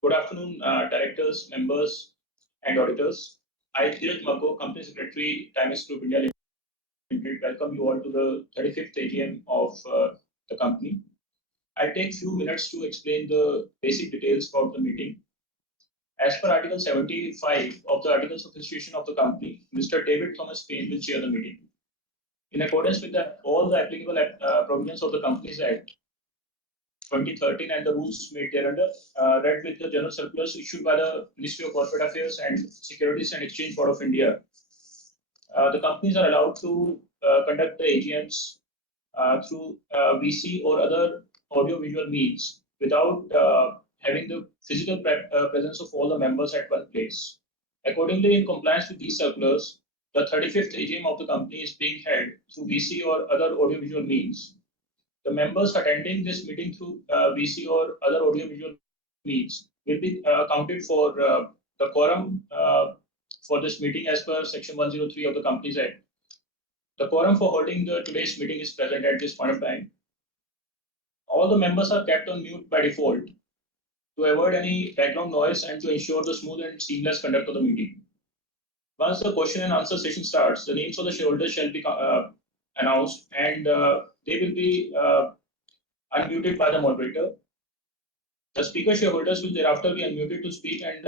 Good afternoon, directors, members, and auditors. I, Dheeraj Mako, Company Secretary, Timex Group India Limited, welcome you all to the 35th AGM of the company. I'll take few minutes to explain the basic details about the meeting. As per Article 75 of the Articles of Association of the company, Mr. David Thomas Payne will chair the meeting. In accordance with all the applicable provisions of the Companies Act 2013 and the rules made thereunder, read with the general circulars issued by the Ministry of Corporate Affairs and Securities and Exchange Board of India. The companies are allowed to conduct the AGMs through VC or other audio-visual means without having the physical presence of all the members at one place. Accordingly, in compliance with these circulars, the 35th AGM of the company is being held through VC or other audio-visual means. The members attending this meeting through VC or other audio-visual means will be counted for the quorum for this meeting as per Section 103 of the Companies Act. The quorum for holding today's meeting is present at this point of time. All the members are kept on mute by default to avoid any background noise and to ensure the smooth and seamless conduct of the meeting. Once the question and answer session starts, the names of the shareholders shall be announced and they will be unmuted by the moderator. The speaker shareholders will thereafter be unmuted to speak, and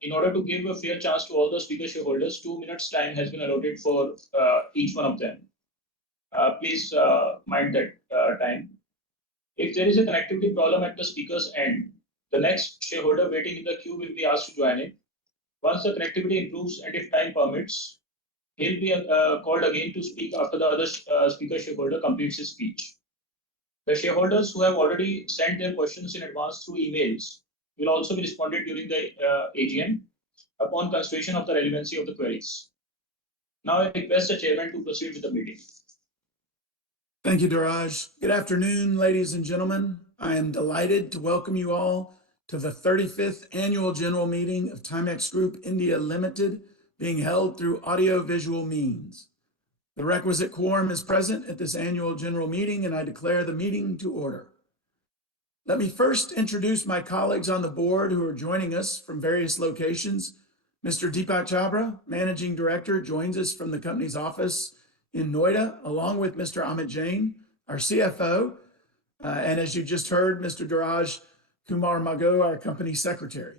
in order to give a fair chance to all the speaker shareholders, 2 minutes time has been allotted for each one of them. Please mind that time. If there is a connectivity problem at the speaker's end, the next shareholder waiting in the queue will be asked to join in. Once the connectivity improves and if time permits, he'll be called again to speak after the other speaker shareholder completes his speech. The shareholders who have already sent their questions in advance through emails will also be responded during the AGM upon consideration of the relevancy of the queries. Now I request the chairman to proceed with the meeting. Thank you, Dheeraj. Good afternoon, ladies and gentlemen. I am delighted to welcome you all to the 35th Annual General Meeting of Timex Group India Limited, being held through audio-visual means. The requisite quorum is present at this annual general meeting, and I declare the meeting to order. Let me first introduce my colleagues on the board who are joining us from various locations. Mr. Deepak Chabra, Managing Director, joins us from the company's office in Noida, along with Mr. Amit Jain, our CFO, and as you just heard, Mr. Dheeraj Kumar Mago, our Company Secretary.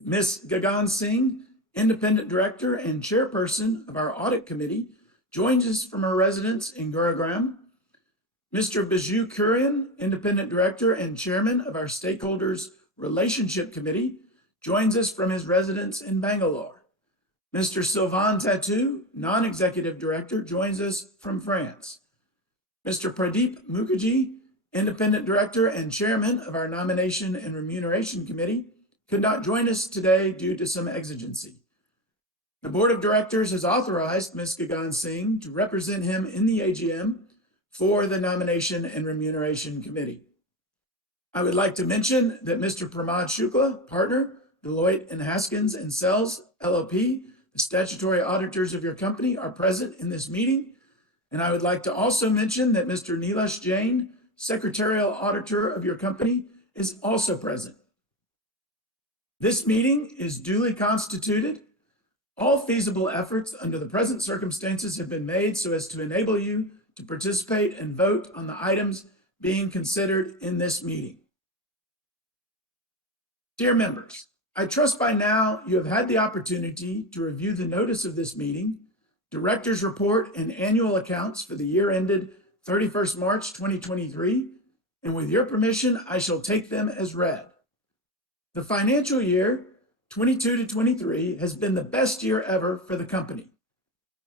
Ms. Gagan Singh, Independent Director and Chairperson of our Audit Committee, joins us from her residence in Gurugram. Mr. Biju Kurian, Independent Director and Chairman of our Stakeholders Relationship Committee, joins us from his residence in Bangalore. Mr. Sylvain Tattoo, Non-Executive Director, joins us from France. Mr. Pradeep Mukherjee, Independent Director and Chairman of our Nomination and Remuneration Committee, could not join us today due to some exigency. The Board of Directors has authorized Ms. Gagan Singh to represent him in the AGM for the Nomination and Remuneration Committee. I would like to mention that Mr. Pramad Shukla, partner, Deloitte & Haskins & Sells, LLP, the statutory auditors of your company, are present in this meeting. And I would like to also mention that Mr. Nilesh Jain, secretarial auditor of your company, is also present. This meeting is duly constituted. All feasible efforts under the present circumstances have been made so as to enable you to participate and vote on the items being considered in this meeting. Dear members, I trust by now you have had the opportunity to review the notice of this meeting, director's report, and annual accounts for the year ended 31st March 2023, and with your permission, I shall take them as read. The financial year 22 to 23 has been the best year ever for the company.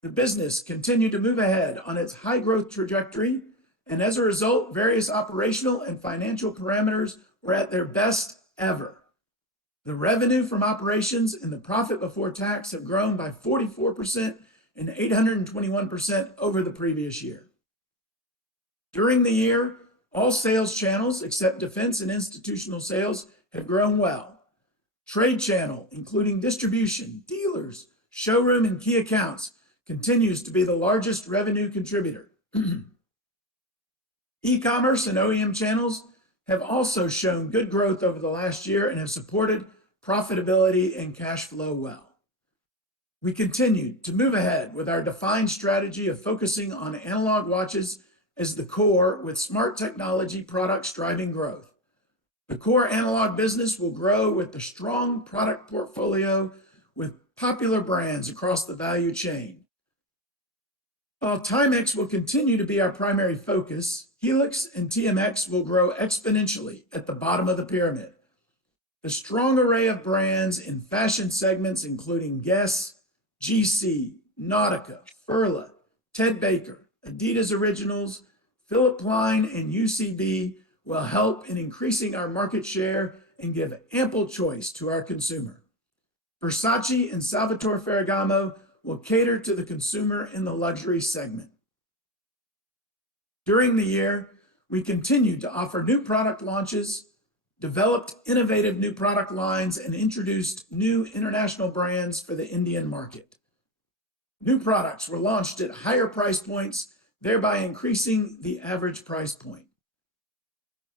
The business continued to move ahead on its high growth trajectory, and as a result, various operational and financial parameters were at their best ever. The revenue from operations and the profit before tax have grown by 44% and 821% over the previous year. During the year, all sales channels except defense and institutional sales have grown well. Trade channel, including distribution, dealers, showroom, and key accounts, continues to be the largest revenue contributor. E-commerce and OEM channels have also shown good growth over the last year and have supported profitability and cash flow well. We continued to move ahead with our defined strategy of focusing on analog watches as the core, with smart technology products driving growth. The core analog business will grow with the strong product portfolio with popular brands across the value chain. While Timex will continue to be our primary focus, Helix and TMX will grow exponentially at the bottom of the pyramid. The strong array of brands in fashion segments, including Guess, GC, Nautica, Furla, Ted Baker, Adidas Originals, Philip Klein, and UCB, will help in increasing our market share and give ample choice to our consumer. Versace and Salvatore Ferragamo will cater to the consumer in the luxury segment. During the year, we continued to offer new product launches, developed innovative new product lines, and introduced new international brands for the Indian market. New products were launched at higher price points, thereby increasing the average price point.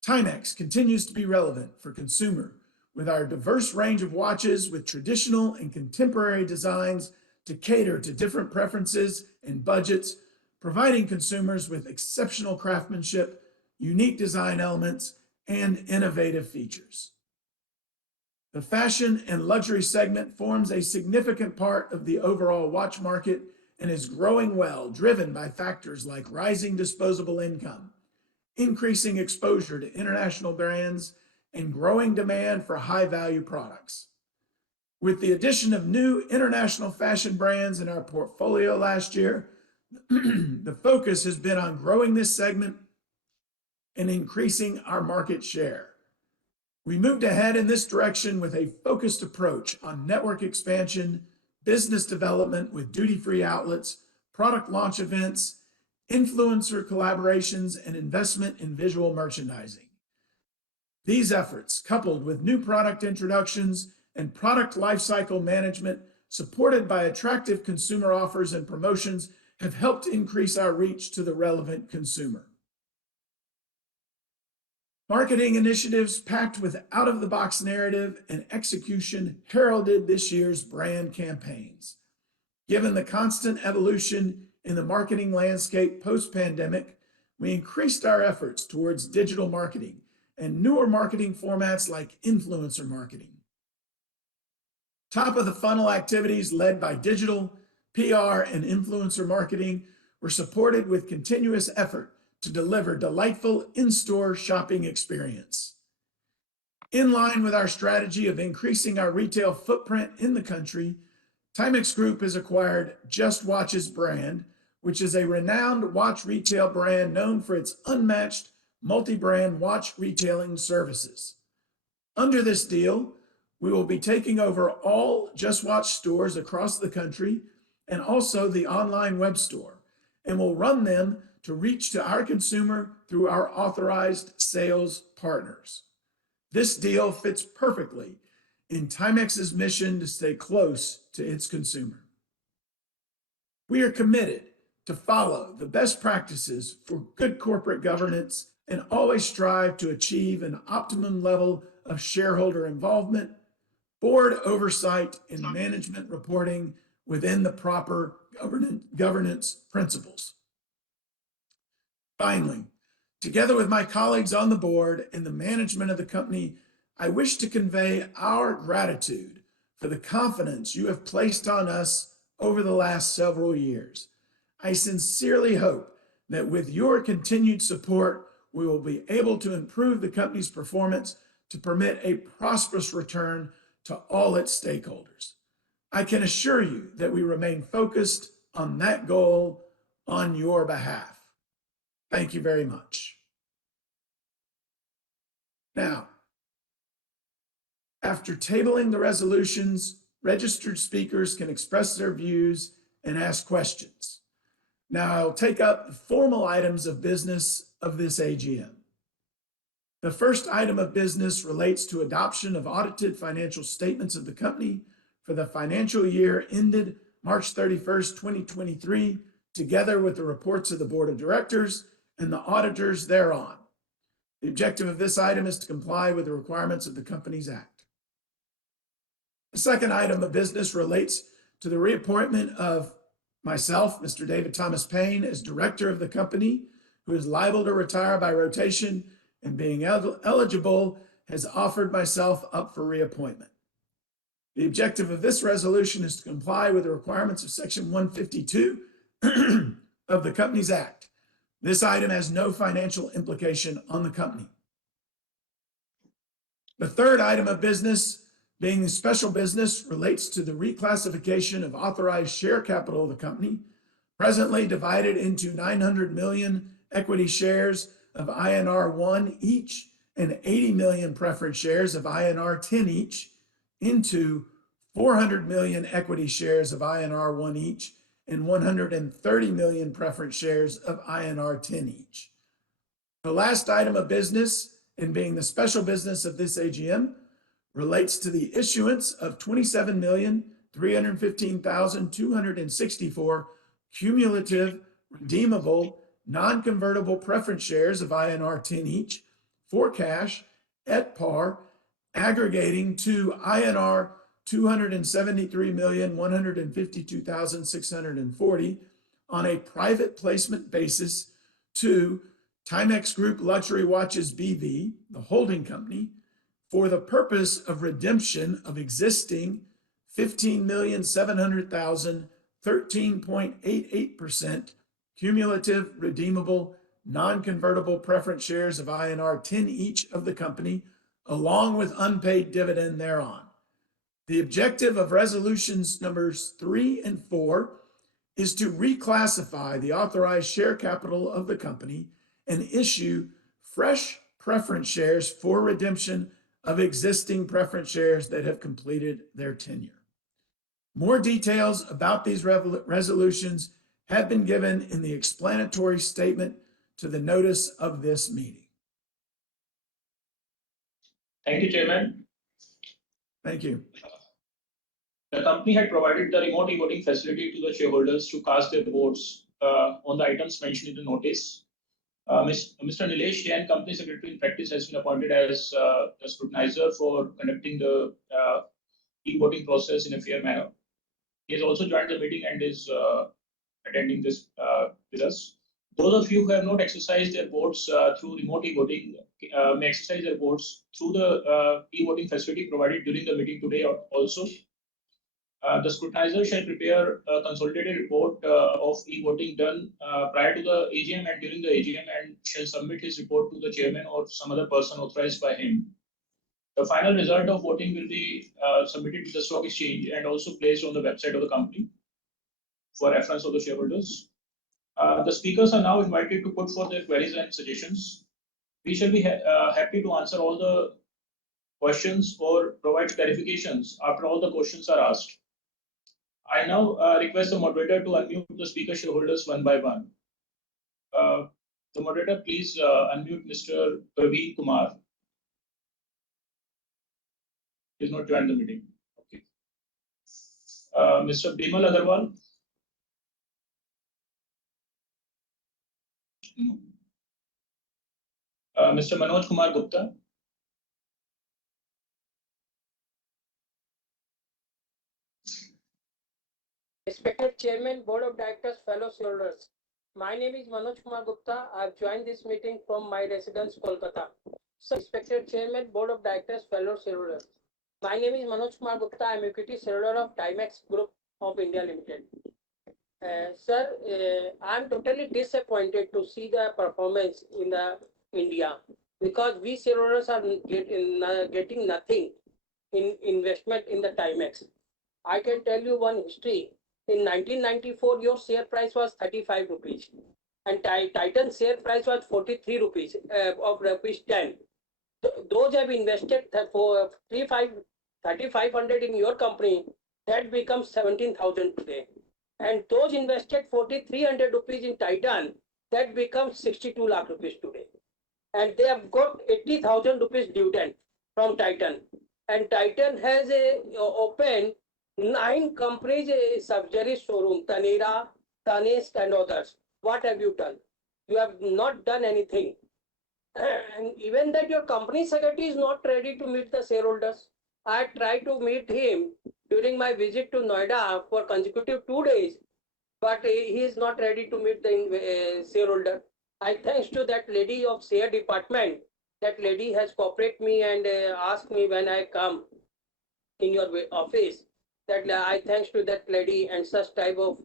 Timex continues to be relevant for consumer with our diverse range of watches with traditional and contemporary designs to cater to different preferences and budgets, providing consumers with exceptional craftsmanship, unique design elements, and innovative features. The fashion and luxury segment forms a significant part of the overall watch market and is growing well, driven by factors like rising disposable income, increasing exposure to international brands, and growing demand for high-value products. With the addition of new international fashion brands in our portfolio last year, the focus has been on growing this segment and increasing our market share. We moved ahead in this direction with a focused approach on network expansion, business development with duty-free outlets, product launch events, influencer collaborations, and investment in visual merchandising. These efforts, coupled with new product introductions and product lifecycle management, supported by attractive consumer offers and promotions, have helped increase our reach to the relevant consumer. Marketing initiatives packed with out-of-the-box narrative and execution heralded this year's brand campaigns. Given the constant evolution in the marketing landscape post-pandemic, we increased our efforts towards digital marketing and newer marketing formats like influencer marketing. Top of the funnel activities led by digital, PR, and influencer marketing were supported with continuous effort to deliver delightful in-store shopping experience. In line with our strategy of increasing our retail footprint in the country, Timex Group has acquired Just Watches brand, which is a renowned watch retail brand known for its unmatched multi-brand watch retailing services. Under this deal, we will be taking over all Just Watch stores across the country and also the online web store, and will run them to reach to our consumer through our authorized sales partners. This deal fits perfectly in Timex's mission to stay close to its consumer. We are committed to follow the best practices for good corporate governance and always strive to achieve an optimum level of shareholder involvement, board oversight, and management reporting within the proper governance principles. Finally, together with my colleagues on the board and the management of the company, I wish to convey our gratitude for the confidence you have placed on us over the last several years. I sincerely hope that with your continued support, we will be able to improve the company's performance to permit a prosperous return to all its stakeholders. I can assure you that we remain focused on that goal on your behalf. Thank you very much. Now, after tabling the resolutions, registered speakers can express their views and ask questions. Now I'll take up the formal items of business of this AGM. The first item of business relates to adoption of audited financial statements of the company for the financial year ended March 31st, 2023, together with the reports of the board of directors and the auditors thereon. The objective of this item is to comply with the requirements of the Companies Act. The second item of business relates to the reappointment of myself, Mr. David Thomas Payne, as director of the company, who is liable to retire by rotation and being eligible has offered myself up for reappointment. The objective of this resolution is to comply with the requirements of Section 152 of the Companies Act. This item has no financial implication on the company. The third item of business, being the special business, relates to the reclassification of authorized share capital of the company, presently divided into 900 million equity shares of INR 1 each and 80 million preference shares of INR 10 each, into 400 million equity shares of INR 1 each and 130 million preference shares of INR 10 each. The last item of business, and being the special business of this AGM, relates to the issuance of 27,315,264 cumulative redeemable non-convertible preference shares of INR 10 each for cash at par, aggregating to INR 273,152,640 on a private placement basis to Timex Group Luxury Watches BV, the holding company, for the purpose of redemption of existing 15,700,000 13.88% cumulative redeemable non-convertible preference shares of INR 10 each of the company, along with unpaid dividend thereon. The objective of resolutions numbers 3 and 4 is to reclassify the authorized share capital of the company and issue fresh preference shares for redemption of existing preference shares that have completed their tenure. More details about these resolutions have been given in the explanatory statement to the notice of this meeting. Thank you, Chairman. Thank you. The company had provided the remote e-voting facility to the shareholders to cast their votes on the items mentioned in the notice. Mr. Nilesh Jain, Company Secretary in practice, has been appointed as the scrutinizer for conducting the e-voting process in a fair manner. He has also joined the meeting and is attending this with us. Those of you who have not exercised their votes through remote e-voting may exercise their votes through the e-voting facility provided during the meeting today also. The scrutinizer shall prepare a consolidated report of e-voting done prior to the AGM and during the AGM, and shall submit his report to the chairman or some other person authorized by him. The final result of voting will be submitted to the stock exchange and also placed on the website of the company for reference of the shareholders. The speakers are now invited to put forth their queries and suggestions. We shall be happy to answer all the questions or provide clarifications after all the questions are asked. I now request the moderator to unmute the speaker shareholders one by one. The moderator, please unmute Mr. Praveen Kumar. He is not joined the meeting. Okay. Mr. Bimal Agarwal. No. Mr. Manoj Kumar Gupta. Respected Chairman, Board of Directors, fellow shareholders. My name is Manoj Kumar Gupta. I have joined this meeting from my residence, Kolkata. So, respected Chairman, Board of Directors, fellow shareholders. My name is Manoj Kumar Gupta. I am equity shareholder of Timex Group of India Limited. Sir, I am totally disappointed to see the performance in the India, because we shareholders are getting nothing in investment in the Timex. I can tell you one history. In 1994, your share price was 35 rupees, and Titan share price was 43 rupees of rupees 10. Those have invested for 3,500 in your company, that becomes 17,000 today. And those invested 4,300 rupees in Titan, that becomes 62 lakh rupees today. And they have got 80,000 rupees dividend from Titan. And Titan has opened 9 companies, a subsidiary showroom, Tanera, Tanishq and others. What have you done? You have not done anything. And even that your company secretary is not ready to meet the shareholders. I tried to meet him during my visit to Noida for consecutive 2 days, but he is not ready to meet the shareholder. I thanks to that lady of share department. That lady has cooperated me and asked me when I come in your office. That I thanks to that lady, and such type of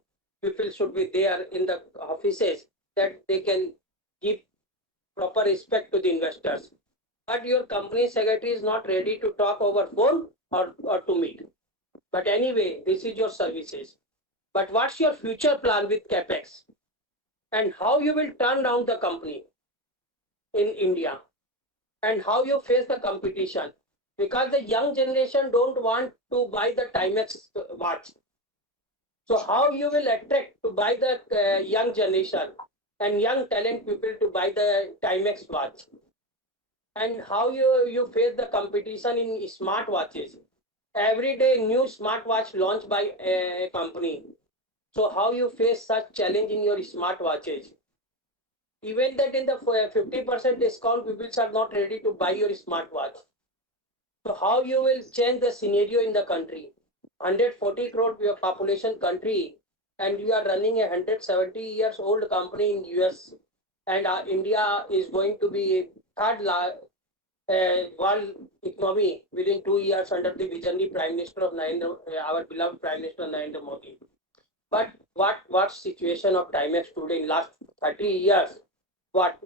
people should be there in the offices that they can give proper respect to the investors. But your company secretary is not ready to talk over phone or to meet. But anyway, this is your services. But what's your future plan with CapEx? And how you will turn down the company in India? And how you face the competition? Because the young generation don't want to buy the Timex watch. So how you will attract to buy the young generation and young talent people to buy the Timex watch? And how you face the competition in smart watches? Every day new smartwatch launched by a company. So how you face such challenge in your smart watches? Even that in the 50% discount, people are not ready to buy your smartwatch. So how you will change the scenario in the country? 140 crore population country, and you are running a 170 years old company in US, and India is going to be third world economy within 2 years under the visionary Prime Minister of Narendra, our beloved Prime Minister Narendra Modi. But what situation of Timex today in last 30 years? What?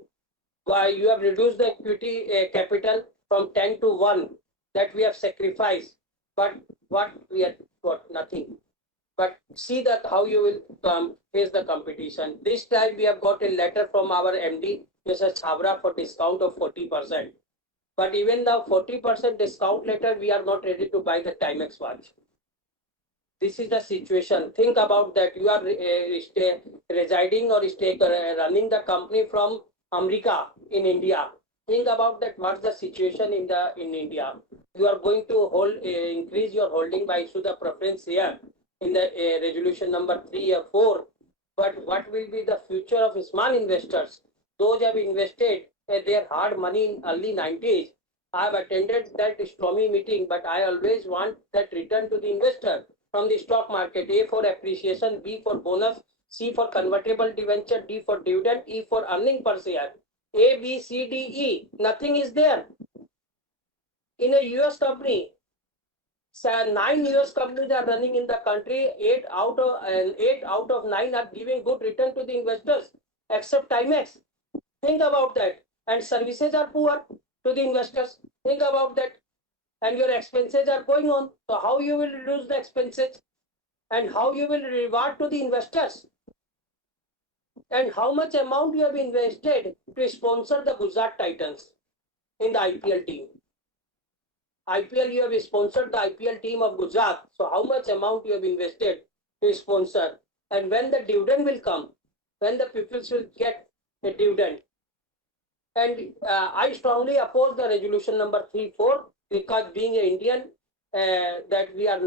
Why you have reduced the equity capital from 10 to 1, that we have sacrificed. But what we have got? Nothing. But see that how you will face the competition. This time we have got a letter from our MD, Mr. Chabra, for discount of 40%. But even the 40% discount letter, we are not ready to buy the Timex watch. This is the situation. Think about that. You are residing or running the company from America in India. Think about that. What's the situation in India? You are going to increase your holding by issue the preference here in the resolution number 3 or 4. But what will be the future of small investors? Those have invested their hard money in early 90s. I have attended that Stormy meeting, but I always want that return to the investor from the stock market. A for appreciation, B for bonus, C for convertible debenture, D for dividend, E for earning per share. A, B, C, D, E. Nothing is there. In a US company, 9 US companies are running in the country. 8 out of 9 are giving good return to the investors, except Timex. Think about that. And services are poor to the investors. Think about that. And your expenses are going on. So how you will reduce the expenses? And how you will reward to the investors? And how much amount you have invested to sponsor the Gujarat Titans in the IPL team? IPL, you have sponsored the IPL team of Gujarat. So how much amount you have invested to sponsor? And when the dividend will come, when the people will get a dividend? And I strongly oppose the resolution number 3-4, because being an Indian, that we are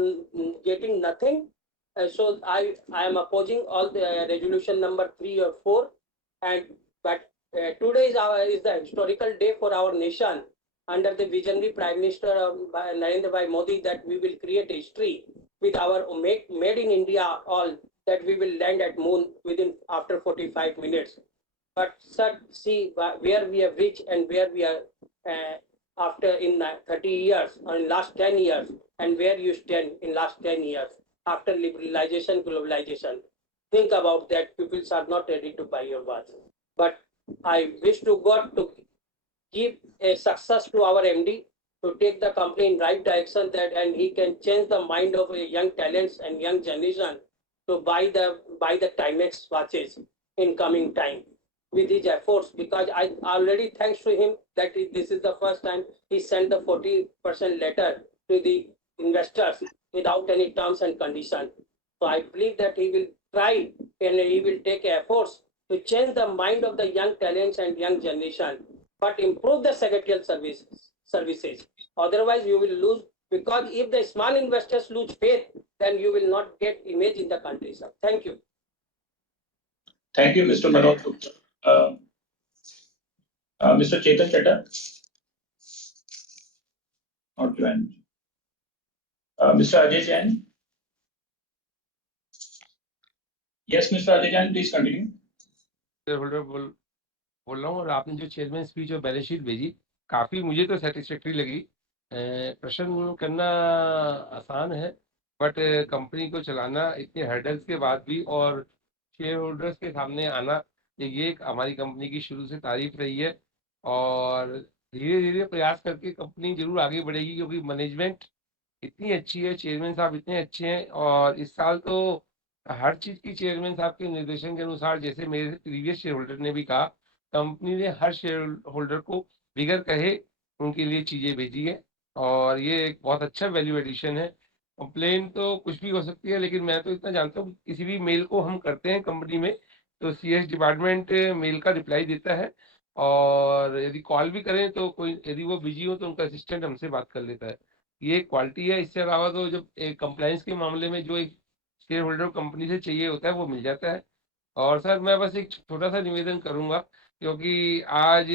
getting nothing. So I am opposing all the resolution number 3 or 4. And but today is the historical day for our nation under the visionary Prime Minister Narendra Bhai Modi, that we will create history with our made in India, all that we will land at moon within after 45 minutes. But sir, see where we have reached and where we are after in 30 years or in last 10 years, and where you stand in last 10 years after liberalization, globalization. Think about that. People are not ready to buy your watch. But I wish to God to give a success to our MD to take the company in right direction, that and he can change the mind of young talents and young generation to buy the Timex watches in coming time with his efforts, because I already thanks to him that this is the first time he sent the 40% letter to the investors without any terms and conditions. So I believe that he will try and he will take efforts to change the mind of the young talents and young generation, but improve the secretarial services. Otherwise, you will lose, because if the small investors lose faith, then you will not get image in the country, sir. Thank you. Thank you, Mr. Manoj Gupta. Mr. Chetan Chetta? Not joined. Mr. Ajay Jain? Yes, Mr. Ajay Jain, please continue. Share holder बोल रहा हूँ और आपने जो chairman speech और balance sheet भेजी काफ़ी मुझे तो सेटिस्फैक्ट्री लगी। प्रश्न करना आसान है बट कंपनी को चलाना इतने हर्डल्स के बाद भी और शेयर होल्डर्स के सामने आना ये एक हमारी कंपनी की शुरू से तारीफ रही है और धीरे धीरे प्रयास करके कंपनी जरूर आगे बढ़ेगी क्योंकि मैनेजमेंट इतनी अच्छी है, चेयरमैन साहब इतने अच्छे हैं और इस साल तो हर चीज की चेयरमैन साहब के निर्देशन के अनुसार जैसे मेरे प्रीवियस शेयर होल्डर ने भी कहा कंपनी ने हर शेयर होल्डर को बिगर कहे उनके लिए चीजें भेजी है और ये एक बहुत अच्छा वैल्यू एडिशन है। कंप्लेन तो कुछ भी हो सकती है लेकिन मैं तो इतना जानता हूँ किसी भी मेल को हम करते हैं कंपनी में तो सीएस डिपार्टमेंट मेल का रिप्लाई देता है और यदि कॉल भी करें तो कोई यदि वो बिजी हो तो उनका असिस्टेंट हमसे बात कर लेता है। ये क्वालिटी है। इससे अलावा तो जब कंप्लायंस के मामले में जो एक शेयर होल्डर कंपनी से चाहिए होता है वो मिल जाता है। और सर मैं बस एक छोटा सा निवेदन करूंगा क्योंकि आज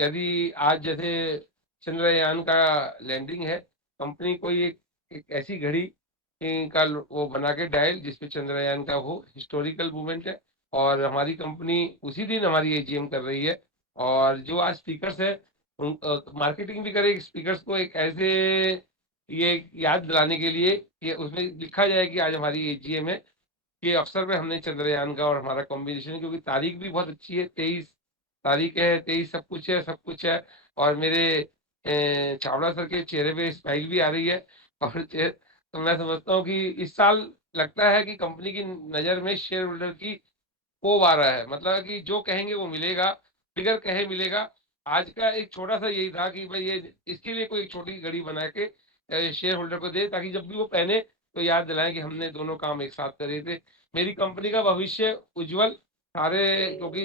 यदि आज जैसे चंद्रयान का लैंडिंग है कंपनी कोई एक ऐसी घड़ी का वो बना के डायल जिसपे चंद्रयान का वो हिस्टोरिकल मूवमेंट है और हमारी कंपनी उसी दिन हमारी एजीएम कर रही है और जो आज स्पीकर्स है मार्केटिंग भी करे स्पीकर्स को एक ऐसे ये याद दिलाने के लिए कि उसमें लिखा जाए कि आज हमारी एजीएम है के अवसर पे हमने चंद्रयान का और हमारा कॉम्बिनेशन है क्योंकि तारीख भी बहुत अच्छी है 23 तारीख है 23 सब कुछ है और मेरे चावड़ा सर के चेहरे पे स्माइल भी आ रही है और तो मैं समझता हूँ कि इस साल लगता है कि कंपनी की नज़र में शेयर होल्डर की खूब आ रहा है मतलब कि जो कहेंगे वो मिलेगा बिगर कहे मिलेगा। आज का एक छोटा सा यही था कि भाई ये इसके लिए कोई एक छोटी घड़ी बना के शेयर होल्डर को दे ताकि जब भी वो पहने तो याद दिलाएं कि हमने दोनों काम एक साथ करे थे। मेरी कंपनी का भविष्य उज्जवल सारे क्योंकि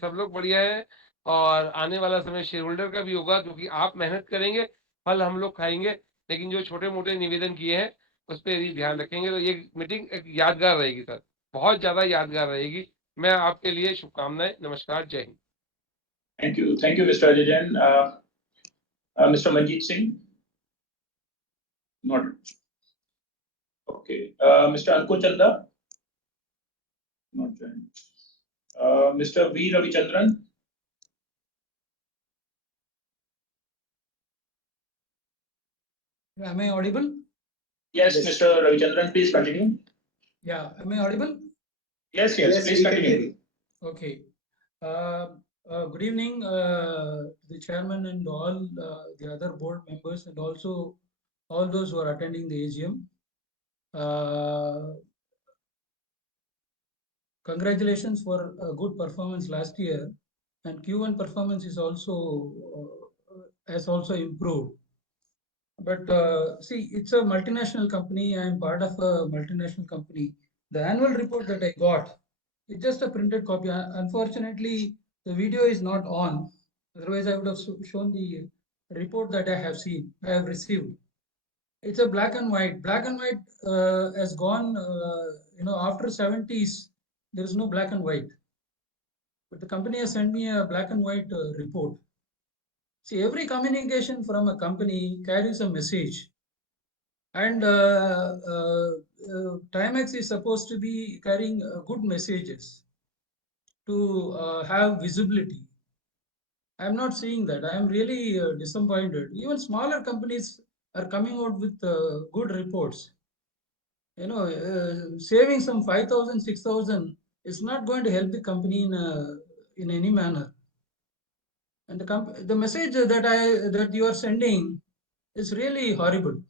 सब लोग बढ़िया है और आने वाला समय शेयर होल्डर का भी होगा क्योंकि आप मेहनत करेंगे फल हम लोग खाएंगे। लेकिन जो छोटे मोटे निवेदन किए हैं उस पर यदि ध्यान रखेंगे तो ये मीटिंग एक यादगार रहेगी सर, बहुत ज्यादा यादगार रहेगी। मैं आपके लिए शुभकामनाएं। नमस्कार, जय Hind. Thank you, Mr. Ajay Jain. Mr. Manjeet Singh? Not. Okay. Mr. Ankur Chanda? Not joined. Mr. V. Ravichandran? Am I audible? Yes, Mr. Ravichandran, please continue. Yeah, am I audible? Yes, please continue. Okay. Good evening, the chairman and all the other board members, and also all those who are attending the AGM. Congratulations for a good performance last year, and Q1 performance is also has also improved. But see, it's a multinational company. I am part of a multinational company. The annual report that I got, it's just a printed copy. Unfortunately, the video is not on. Otherwise, I would have shown the report that I have seen, I have received. It's a black and white. Black and white has gone, after 70s, there is no black and white. But the company has sent me a black and white report. See, every communication from a company carries a message. And Timex is supposed to be carrying good messages to have visibility. I'm not seeing that. I am really disappointed. Even smaller companies are coming out with good reports. Saving some 5,000, 6,000 is not going to help the company in any manner. And the message that you are sending is really horrible.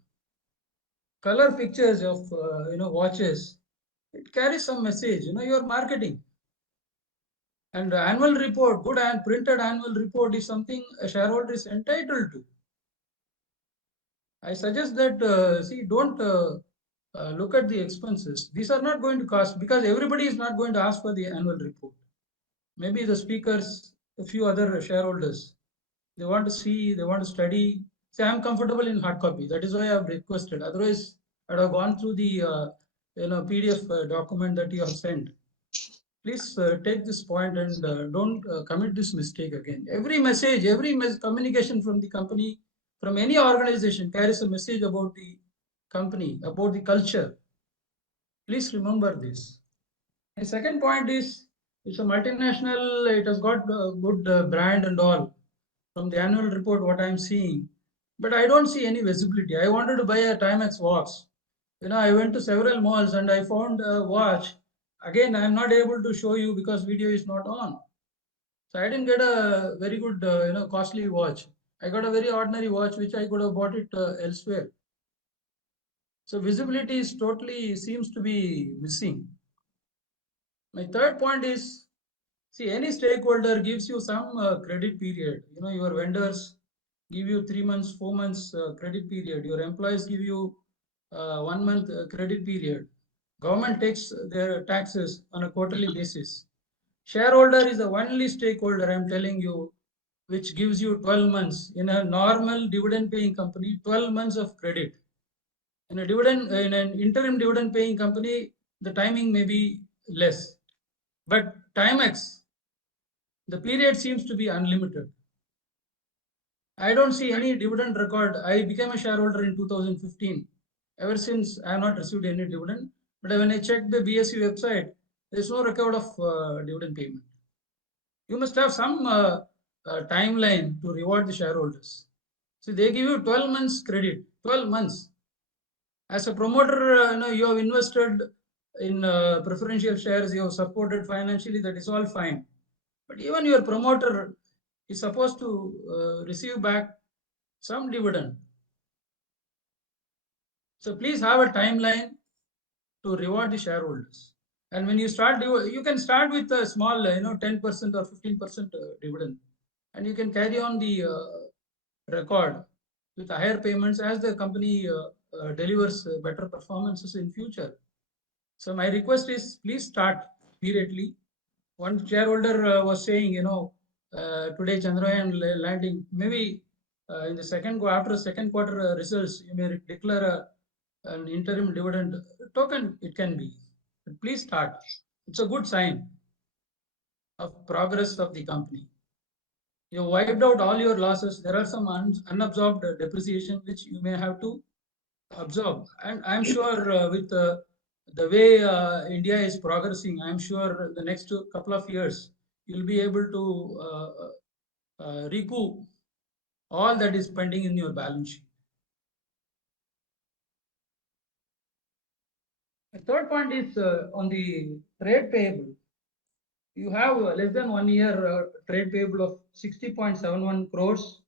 Color pictures of watches, it carries some message. Your marketing. And annual report, good and printed annual report is something a shareholder is entitled to. I suggest that don't look at the expenses. These are not going to cost because everybody is not going to ask for the annual report. Maybe the speakers, a few other shareholders, they want to see, they want to study. Say, I'm comfortable in hard copy. That is why I've requested. Otherwise, I'd have gone through the PDF document that you have sent. Please take this point and don't commit this mistake again. Every message, communication from the company, from any organization carries a message about the company, about the culture. Please remember this. The second point is, it's a multinational, it has got a good brand and all. From the annual report, what I'm seeing, but I don't see any visibility. I wanted to buy a Timex watch. I went to several malls and I found a watch. Again, I'm not able to show you because video is not on. So I didn't get a very good, costly watch. I got a very ordinary watch which I could have bought it elsewhere. So visibility is totally seems to be missing. My third point is, see, any stakeholder gives you some credit period. Your vendors give you 3 months, 4 months credit period. Your employees give you 1 month credit period. Government takes their taxes on a quarterly basis. Shareholder is the only stakeholder, I'm telling you, which gives you 12 months. In a normal dividend paying company, 12 months of credit. In an interim dividend paying company, the timing may be less. But Timex, the period seems to be unlimited. I don't see any dividend record. I became a shareholder in 2015. Ever since, I have not received any dividend. But when I checked the BSE website, there's no record of dividend payment. You must have some timeline to reward the shareholders. See, they give you 12 months credit, 12 months. As a promoter, you have invested in preferential shares, you have supported financially, that is all fine. But even your promoter is supposed to receive back some dividend. So please have a timeline to reward the shareholders. And when you start, you can start with a small, 10% or 15% dividend, and you can carry on the record with higher payments as the company delivers better performances in future. So my request is, please start immediately. One shareholder was saying, today Chandrayaan landing, maybe in the after second quarter results, you may declare an interim dividend token. It can be, but please start. It's a good sign of progress of the company. You wiped out all your losses. There are some unabsorbed depreciation which you may have to absorb. And I'm sure with the way India is progressing, I'm sure the next couple of years, you'll be able to recoup all that is pending in your balance sheet. The third point is on the trade payable. You have less than 1 year trade payable of 60.71 crores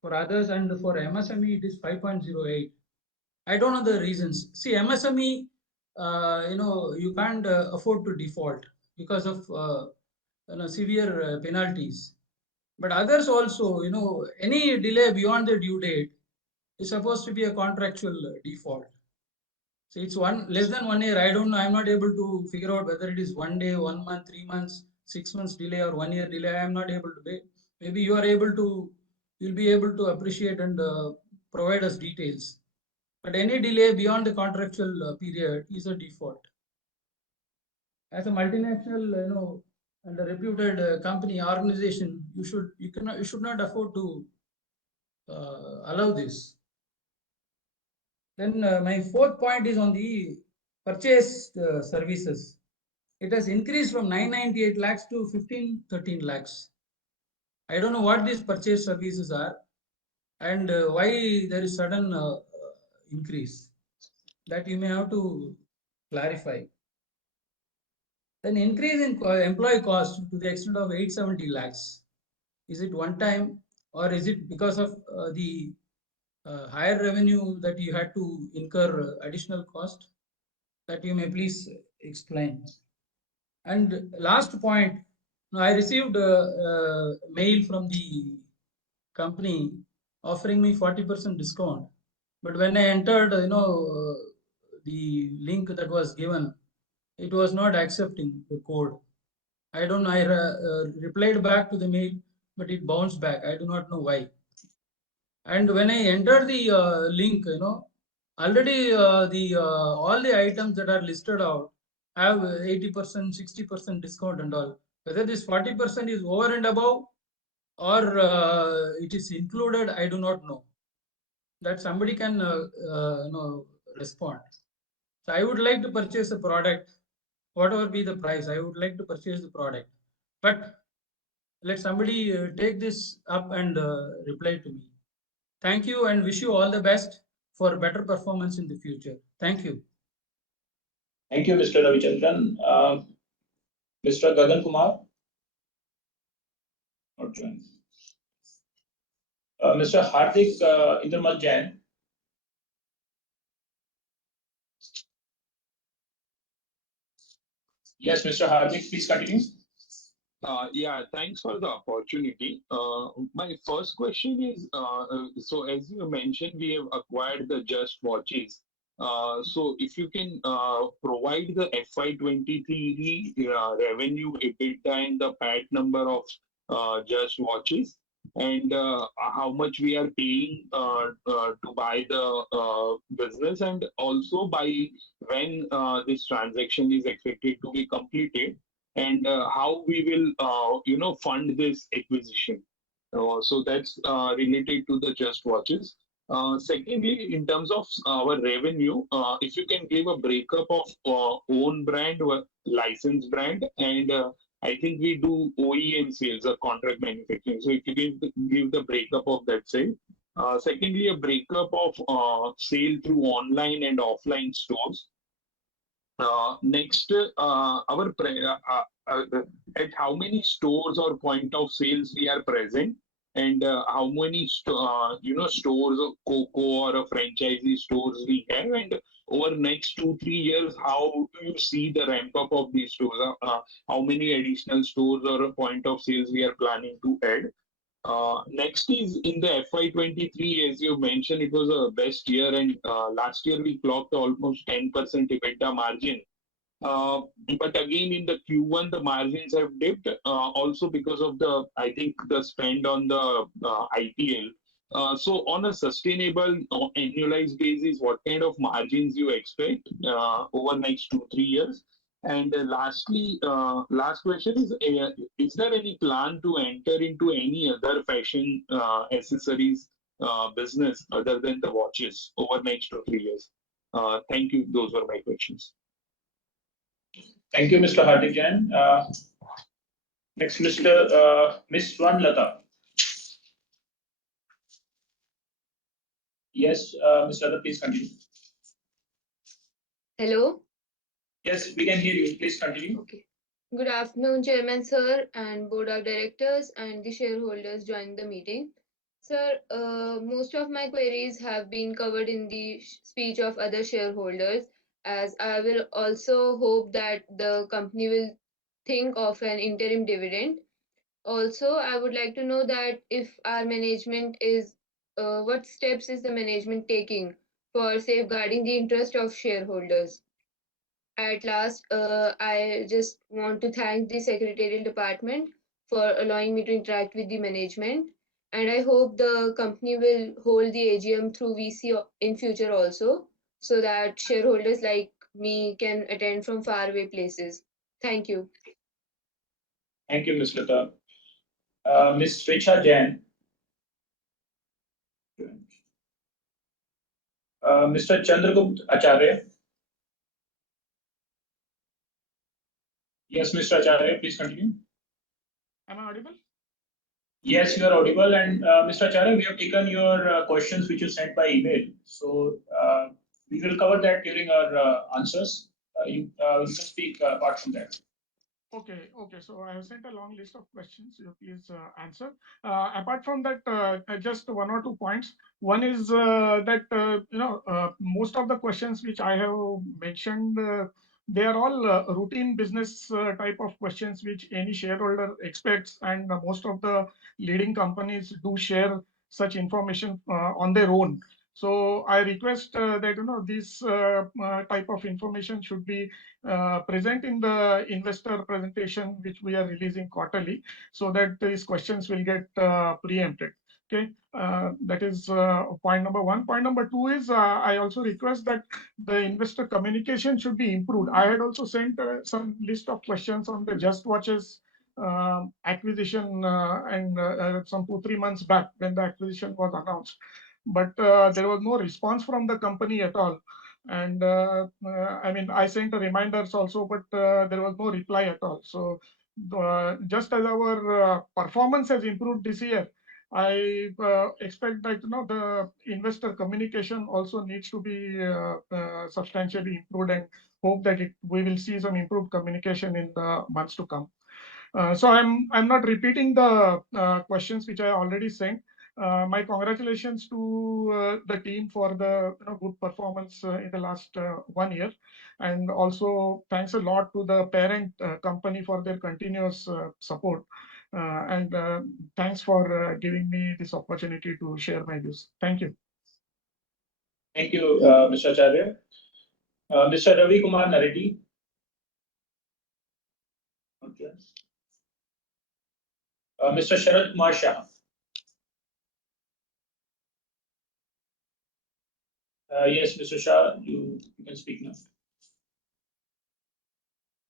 for others, and for MSME it is 5.08. I don't know the reasons. See, MSME, you can't afford to default because of severe penalties. But others also, any delay beyond the due date is supposed to be a contractual default. So it's less than 1 year. I don't know. I'm not able to figure out whether it is 1 day, 1 month, 3 months, 6 months delay, or 1 year delay. I'm not able to pay. Maybe you are able to. You'll be able to appreciate and provide us details. But any delay beyond the contractual period is a default. As a multinational, and a reputed company organization, you should not afford to allow this. Then my fourth point is on the purchase services. It has increased from 998 lakhs to 1513 lakhs. I don't know what these purchase services are and why there is sudden increase. That you may have to clarify. Then increase in employee cost to the extent of 870 lakhs. Is it one time, or is it because of the higher revenue that you had to incur additional cost? That you may please explain. And last point, I received a mail from the company offering me 40% discount. But when I entered, the link that was given, it was not accepting the code. I don't know. I replied back to the mail, but it bounced back. I do not know why. And when I entered the link, already the all the items that are listed out have 80%, 60% discount and all. Whether this 40% is over and above or it is included, I do not know. That somebody can respond. So I would like to purchase a product, whatever be the price, I would like to purchase the product. But let somebody take this up and reply to me. Thank you and wish you all the best for better performance in the future. Thank you. Thank you, Mr. Ravichandran. Mr. Gagan Kumar? Not joined. Mr. Hardik Indramal Jain? Yes, Mr. Hardik, please continue. Yeah, thanks for the opportunity. My first question is, so as you mentioned, we have acquired the Just Watches. So if you can provide the FY23 revenue, EBITDA, and the PAT number of Just Watches, and how much we are paying to buy the business, and also by when this transaction is expected to be completed, and how we will fund this acquisition. So that's related to the Just Watches. Secondly, in terms of our revenue, if you can give a breakup of own brand or licensed brand, and I think we do OEM sales or contract manufacturing. So if you give the breakup of that sale. Secondly, a breakup of sale through online and offline stores. Next, at how many stores or point of sales we are present, and how many stores of Coco or a franchisee stores we have, and over next 2-3 years, how do you see the ramp up of these stores? How many additional stores or a point of sales we are planning to add? Next is in the FY23, as you mentioned, it was a best year, and last year we clocked almost 10% EBITDA margin. But again, in the Q1, the margins have dipped, also because of I think, the spend on the IPL. So on a sustainable annualized basis, what kind of margins you expect over next 2-3 years? And lastly, last question is there any plan to enter into any other fashion accessories business other than the watches over next 2-3 years? Thank you. Those were my questions. Thank you, Mr. Hardik Jain. Next, Miss Swanlata. Yes, Ms. Lata, please continue. Hello. Yes, we can hear you. Please continue. Okay. Good afternoon, Chairman Sir, and Board of Directors and the shareholders joining the meeting. Sir, most of my queries have been covered in the speech of other shareholders, as I will also hope that the company will think of an interim dividend. Also, I would like to know that if our management is, what steps is the management taking for safeguarding the interest of shareholders? At last, I just want to thank the secretarial department for allowing me to interact with the management. And I hope the company will hold the AGM through VC in future also, so that shareholders like me can attend from faraway places. Thank you. Thank you, Ms. Lata. Ms. Richa Jain. Mr. Chandragupta Acharya. Yes, Mr. Acharya, please continue. Am I audible? Yes, you are audible. And Mr. Acharya, we have taken your questions which you sent by email. So we will cover that during our answers. You can speak apart from that. Okay. So I have sent a long list of questions. You please answer. Apart from that, just 1 or 2 points. One is that most of the questions which I have mentioned, they are all routine business type of questions which any shareholder expects, and most of the leading companies do share such information on their own. So I request that this type of information should be present in the investor presentation which we are releasing quarterly, so that these questions will get preempted. Okay, that is point number one. Point number two is I also request that the investor communication should be improved. I had also sent some list of questions on the Just Watches acquisition and some 2-3 months back when the acquisition was announced, but there was no response from the company at all. And I mean, I sent a reminders also, but there was no reply at all. So just as our performance has improved this year, I expect that the investor communication also needs to be substantially improved, and hope that we will see some improved communication in the months to come. So I'm not repeating the questions which I already sent. My congratulations to the team for the good performance in the last 1 year, and also thanks a lot to the parent company for their continuous support. And thanks for giving me this opportunity to share my views. Thank you. Thank you, Mr. Acharya. Mr. Ravi Kumar Naredi. Okay. Mr. Sharad Kumar Shah. Yes, Mr. Shah, you can speak now.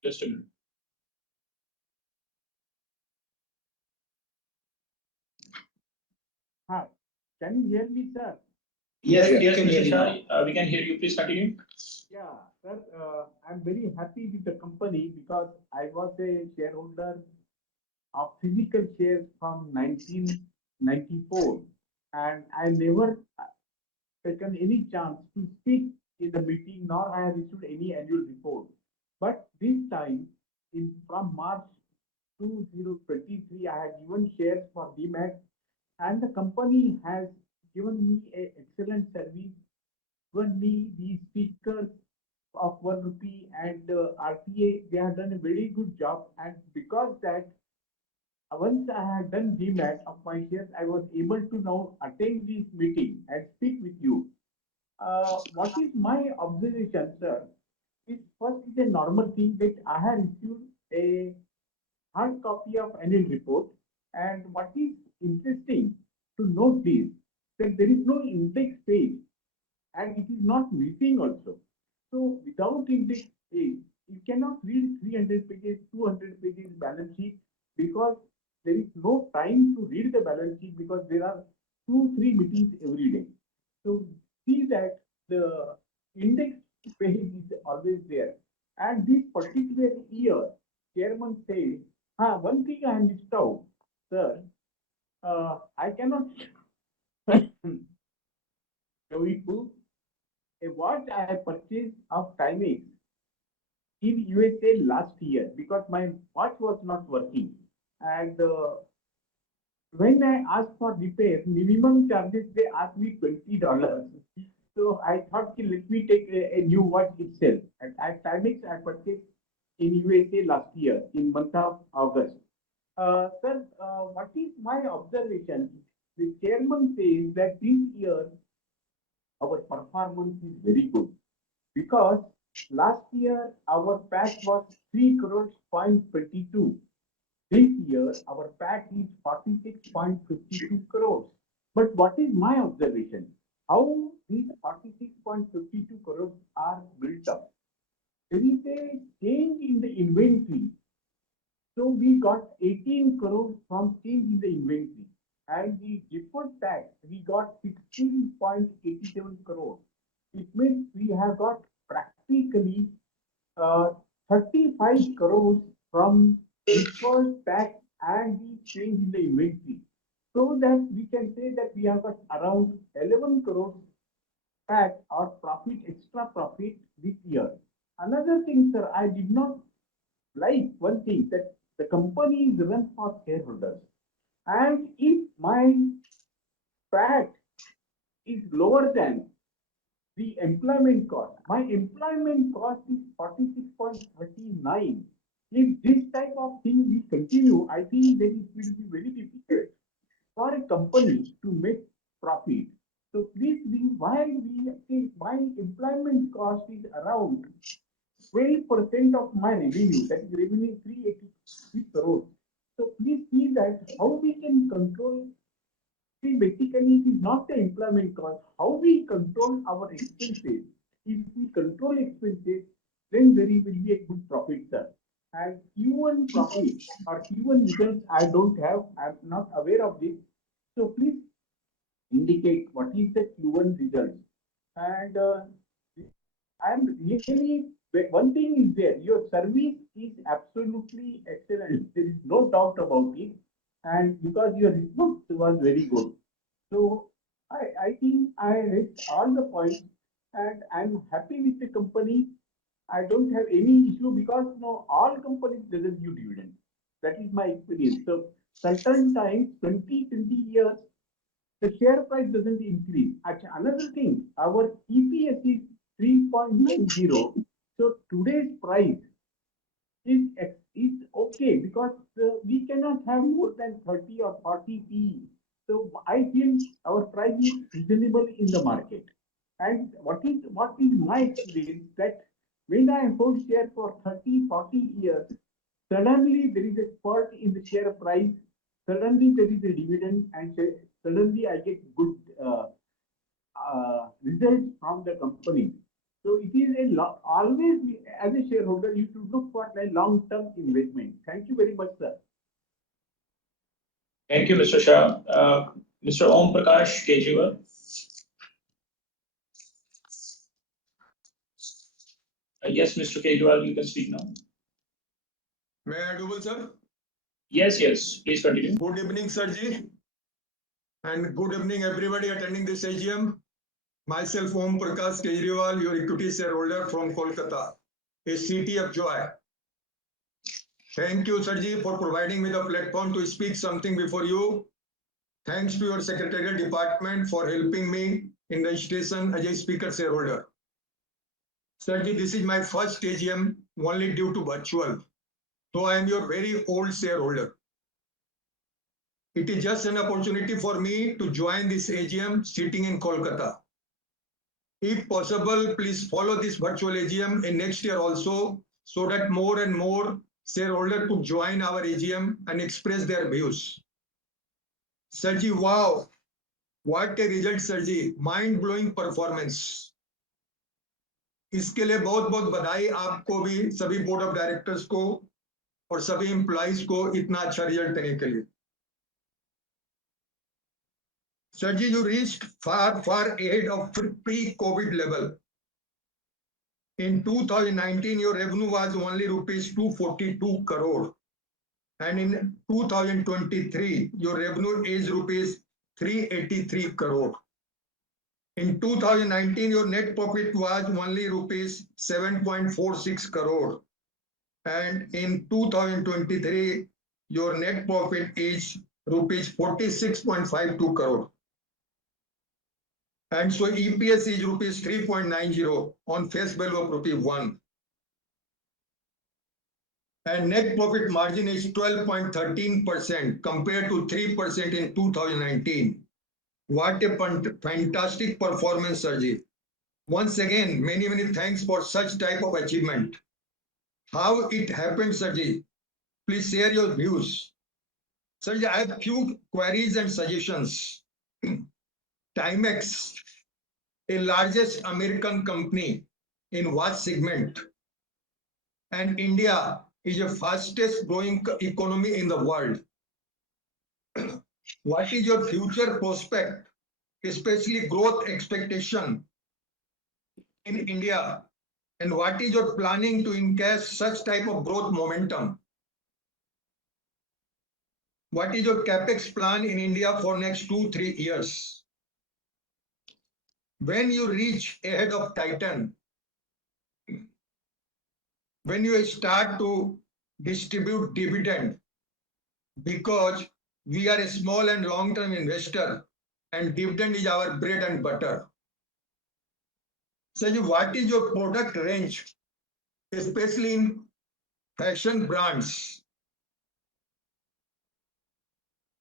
Just a minute. Hi, can you hear me, sir? Yes, Yeah, yes, can hear Mr. you Shah, we can hear you. Please continue. Yeah, sir, I'm very happy with the company because I was a shareholder of physical shares from 1994, and I never taken any chance to speak in the meeting, nor I have issued any annual report. But this time, from March 2023, I had given shares for DMAT, and the company has given me a excellent service, given me the speakers of 1 rupee and RTA. They have done a very good job, and because that once I had done DMAT of my shares, I was able to now attend this meeting and speak with you. What is my observation, sir? Is first is a normal thing that I have received a hard copy of annual report, and what is interesting to note is that there is no index page, and it is not missing also. So without index page, you cannot read 300 pages, 200 pages balance sheet, because there is no time to read the balance sheet because there are 2-3 meetings every day. So see that the index page is always there. And this particular year, chairman said, one thing I missed out, sir, I cannot show it to a watch I purchased of Timex in USA last year because my watch was not working. And when I asked for repair, minimum charges, they asked me $20. So I thought, let me take a new watch itself. And at Timex, I purchased in USA last year in month of August. Sir, what is my observation? The chairman says that this year our performance is very good because last year our PAT was 3 crores point 22. This year our PAT is 46.52 crores. But what is my observation? How these 46.52 crores are built up? There is a change in the inventory. So we got 18 crores from change in the inventory, and the deferred tax we got 16.87 crores. It means we have got practically 35 crores from deferred tax and the change in the inventory. So that we can say that we have got around 11 crores PAT or profit, extra profit this year. Another thing, sir, I did not like one thing that the company is run for shareholders. And if my PAT is lower than the employment cost, my employment cost is 46.39. If this type of thing we continue, I think then it will be very difficult for a company to make profit. So please, why we think my employment cost is around 12% of my revenue, that is revenue 383 crores. So please see that how we can control See, basically, it is not the employment cost. How we control our expenses. If we control expenses, then there will be a good profit, sir. And Q1 profit or Q1 results, I don't have. I'm not aware of this. So please indicate what is the Q1 results. And I'm really, one thing is there, your service is absolutely excellent. There is no doubt about it. And because your response was very good. So I think I read all the points and I'm happy with the company. I don't have any issue because no, all companies doesn't give dividend. That is my experience. So certain times, 20 years, the share price doesn't increase. Actually, another thing, our EPS is 3.90. So today's price is okay because we cannot have more than 30 or 40 P. So I feel our price is reasonable in the market. And what is my experience that when I hold share for 30, 40 years, suddenly there is a spurt in the share price, suddenly there is a dividend, and suddenly I get good results from the company. So it is always as a shareholder, you should look for a long-term investment. Thank you very much, sir. Thank you, Mr. Shah. Mr. Om Prakash Kejriwal. Yes, Mr. Kejriwal, you can speak now. May I audible, sir? Yes, yes, please continue. Good evening, sir ji. And good evening, everybody attending this AGM. Myself, Om Prakash Kejriwal, your equity shareholder from Kolkata, a city of joy. Thank you, sir ji, for providing me the platform to speak something before you. Thanks to your secretarial department for helping me in registration as a speaker shareholder. Sir ji, this is my first AGM only due to virtual. So I am your very old shareholder. It is just an opportunity for me to join this AGM sitting in Kolkata. If possible, please follow this virtual AGM in next year also, so that more and more shareholders could join our AGM and express their views. Sirji, wow, what a result, Sirji, mind-blowing performance. इसके लिए बहुत बहुत बधाई आपको भी, सभी board of directors को और सभी एम्प्लॉइज को इतना अच्छा रिजल्ट देने के लिए. Sirji, you reached far ahead of pre-COVID level. In 2019, your revenue was only rupees 242 crore. And in 2023, your revenue is rupees 383 crore. In 2019, your net profit was only rupees 7.46 crore. And in 2023, your net profit is rupees 46.52 crore. And so EPS is rupees 3.90 on face value of rupee 1. And net profit margin is 12.13% compared to 3% in 2019. What a fantastic performance, Sirji. Once again, many thanks for such type of achievement. How it happened, Sirji? Please share your views. Sirji, I have few queries and suggestions. Timex, a largest American company in watch segment, and India is the fastest growing economy in the world. What is your future prospect, especially growth expectation in India, and what is your planning to encash such type of growth momentum? What is your capex plan in India for next 2-3 years? When you reach ahead of Titan, when you start to distribute dividend, because we are a small and long-term investor and dividend is our bread and butter. So what is your product range, especially in fashion brands?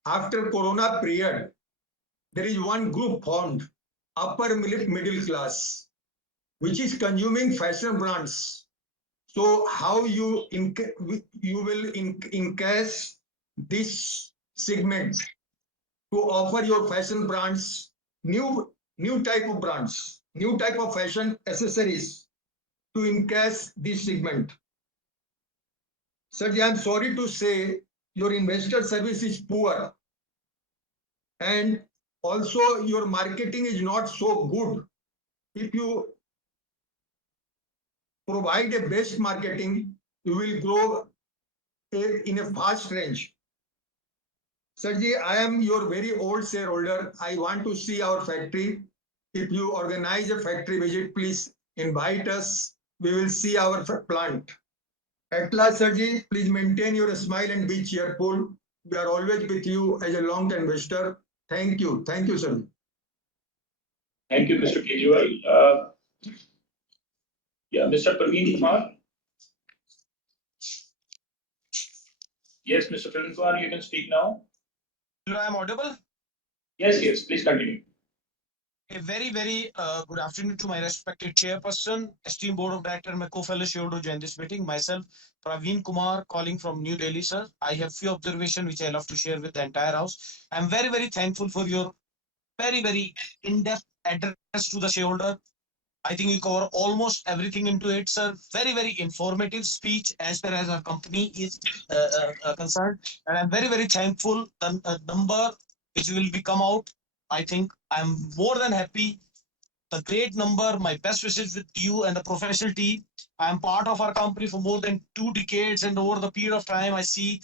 After Corona period, there is one group formed, upper middle class, which is consuming fashion brands. So how you will encash this segment to offer your fashion brands, new type of brands, new type of fashion accessories to encash this segment. Sir, I am sorry to say your investor service is poor and also your marketing is not so good. If you provide a best marketing, you will grow in a fast range. Sirji, I am your very old shareholder. I want to see our factory. If you organize a factory visit, please invite us. We will see our plant. At last, Sirji, please maintain your smile and be cheerful. We are always with you as a long-term investor. Thank you. Thank you, sir. Thank you, Mr. Kejriwal. Yeah, Mr. Praveen Kumar. Yes, Mr. Praveen Kumar, you can speak now. Hello, I'm audible. Yes, please continue. A very good afternoon to my respected chairperson, esteemed board of director, my co-fellow shareholder who joined this meeting, myself, Praveen Kumar, calling from New Delhi, sir. I have few observations which I love to share with the entire house. I'm very thankful for your very in-depth address to the shareholder. I think you cover almost everything into it, sir. Very informative speech as far as our company is concerned. And I'm very thankful the number which will be come out. I think I'm more than happy. The great number, my best wishes with you and the professional team. I'm part of our company for more than 2 decades, and over the period of time, I see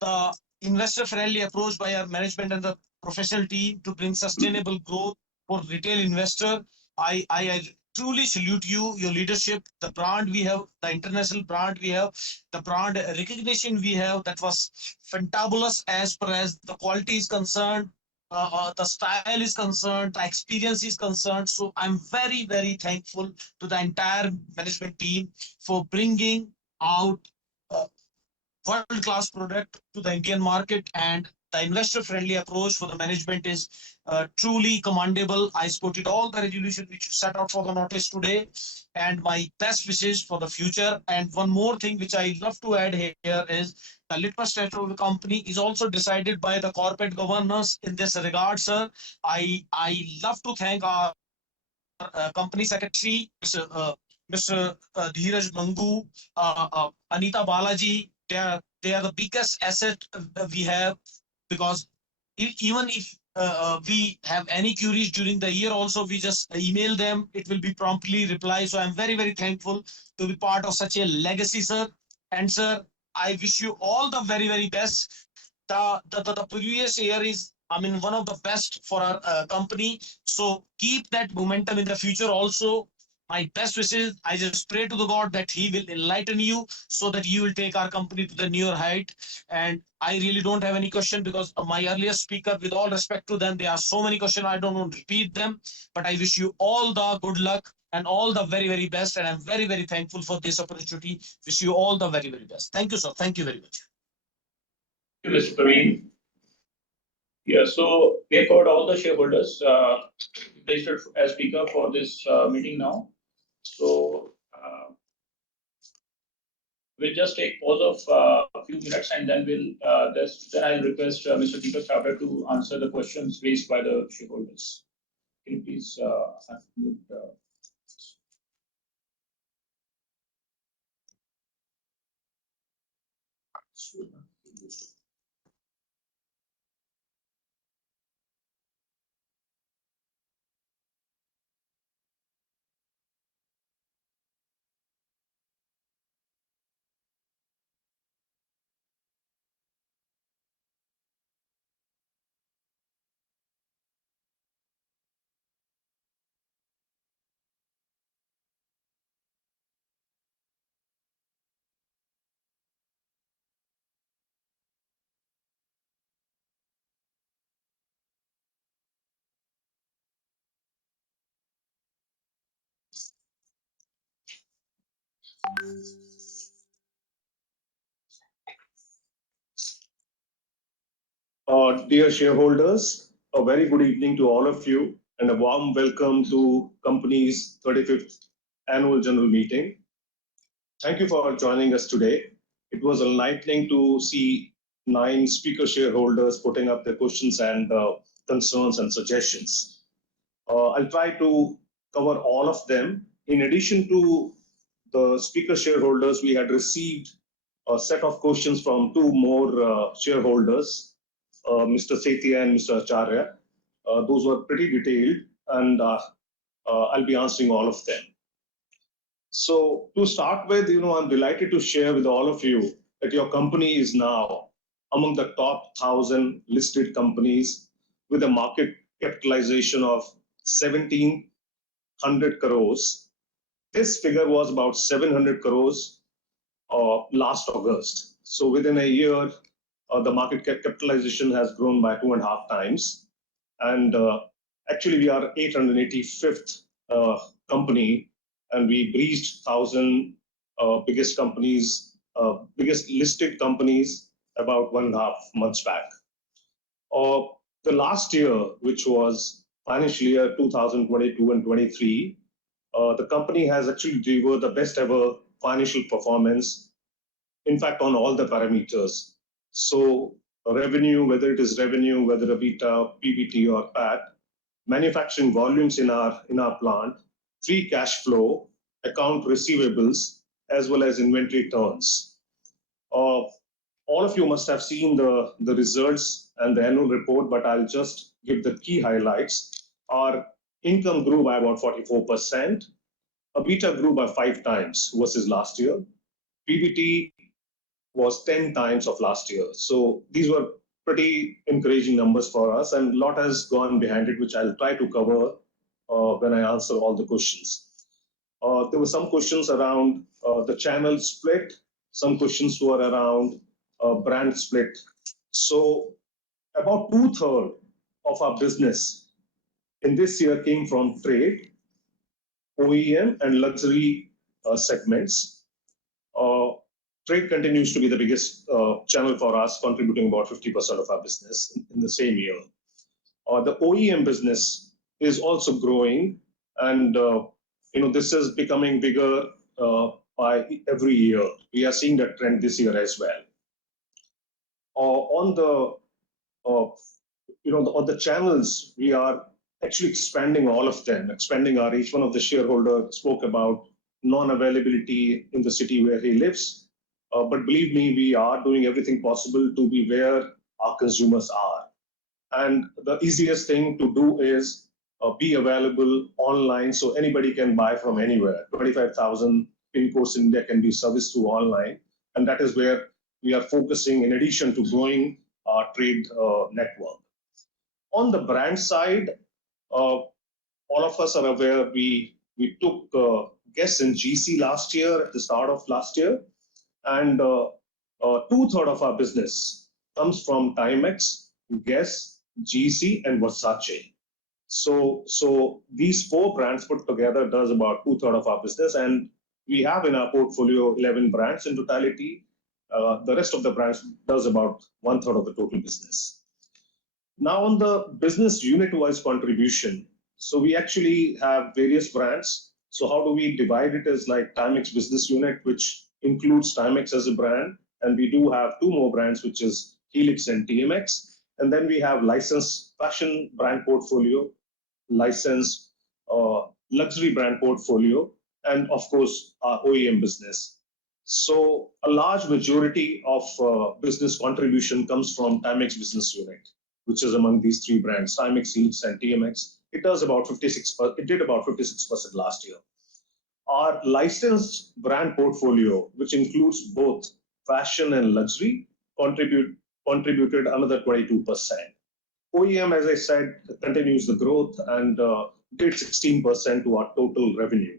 the investor-friendly approach by our management and the professional team to bring sustainable growth for retail investor. I truly salute you, your leadership, the brand we have, the international brand we have, the brand recognition we have. That was fantabulous as far as the quality is concerned, the style is concerned, the experience is concerned. So I'm very thankful to the entire management team for bringing out world-class product to the Indian market, and the investor-friendly approach for the management is truly commendable. I supported all the resolution which you set out for the notice today, and my best wishes for the future. And one more thing which I love to add here is the litmus test of the company is also decided by the corporate governance in this regard, sir. I love to thank our company secretary, Mr. Dheeraj Mangu, Anita Balaji. They are the biggest asset we have, because even if we have any queries during the year, also we just email them, it will be promptly replied. So I'm very thankful to be part of such a legacy, sir. And sir, I wish you all the very best. The previous year is, I mean, one of the best for our company. So keep that momentum in the future also. My best wishes. I just pray to the God that He will enlighten you so that you will take our company to the newer height. And I really don't have any question, because my earlier speaker, with all respect to them, there are so many questions. I don't want to repeat them, but I wish you all the good luck and all the very best. And I'm very thankful for this opportunity. Wish you all the very best. Thank you, sir. Thank you very much. Thank you, Mr. Praveen. Yeah, so we have covered all the shareholders registered as speaker for this meeting now. So we'll just take pause of a few minutes, and then then I'll request Mr. Deepak Chhabra to answer the questions raised by the shareholders. Can you please unmute, Dear shareholders, a very good evening to all of you, and a warm welcome to company's 35th annual general meeting. Thank you for joining us today. It was enlightening to see 9 speaker shareholders putting up their questions and concerns and suggestions. I'll try to cover all of them. In addition to the speaker shareholders, we had received a set of questions from two more shareholders, Mr. Sethi and Mr. Acharya. Those were pretty detailed, and I'll be answering all of them. So to start with, I'm delighted to share with all of you that your company is now among the top 1,000 listed companies with a market capitalization of 1,700 crores. This figure was about 700 crores last August. So within a year, the market capitalization has grown by 2.5 times. And actually, we are 885th company, and we breached 1,000 biggest companies, biggest listed companies about 1.5 months back. The last year, which was financial year 2022 and 23, the company has actually delivered the best ever financial performance, in fact, on all the parameters. So revenue, whether it is revenue, whether EBITDA, PBT or PAT, manufacturing volumes in our plant, free cash flow, account receivables, as well as inventory turns. All of you must have seen the results and the annual report, but I'll just give the key highlights. Our income grew by about 44%. EBITDA grew by 5 times versus last year. PBT was 10 times of last year. So these were pretty encouraging numbers for us, and a lot has gone behind it, which I'll try to cover when I answer all the questions. There were some questions around the channel split. Some questions were around brand split. So about 2/3 of our business in this year came from trade, OEM, and luxury segments. Trade continues to be the biggest channel for us, contributing about 50% of our business in the same year. The OEM business is also growing, and this is becoming bigger by every year. We are seeing that trend this year as well. On the channels, we are actually expanding all of them, expanding our reach. One of the shareholders spoke about non-availability in the city where he lives. But believe me, we are doing everything possible to be where our consumers are. And the easiest thing to do is be available online so anybody can buy from anywhere. 25,000 pin codes in India can be serviced through online. And that is where we are focusing in addition to growing our trade network. On the brand side, all of us are aware we took Guess in GC last year, at the start of last year. And 2/3 of our business comes from Timex, Guess, GC, and Versace. So these 4 brands put together does about 2/3 of our business, and we have in our portfolio 11 brands in totality. The rest of the brands does about 1/3 of the total business. Now on the business unit-wise contribution, so we actually have various brands. So how do we divide it? Is like Timex business unit, which includes Timex as a brand, and we do have 2 more brands, which is Helix and TMX. And then we have licensed fashion brand portfolio, licensed luxury brand portfolio, and of course our OEM business. So a large majority of business contribution comes from Timex business unit, which is among these 3 brands, Timex, Helix, and TMX. It does about 56%. It did about 56% last year. Our licensed brand portfolio, which includes both fashion and luxury, contributed another 22%. OEM, as I said, continues the growth and did 16% to our total revenue.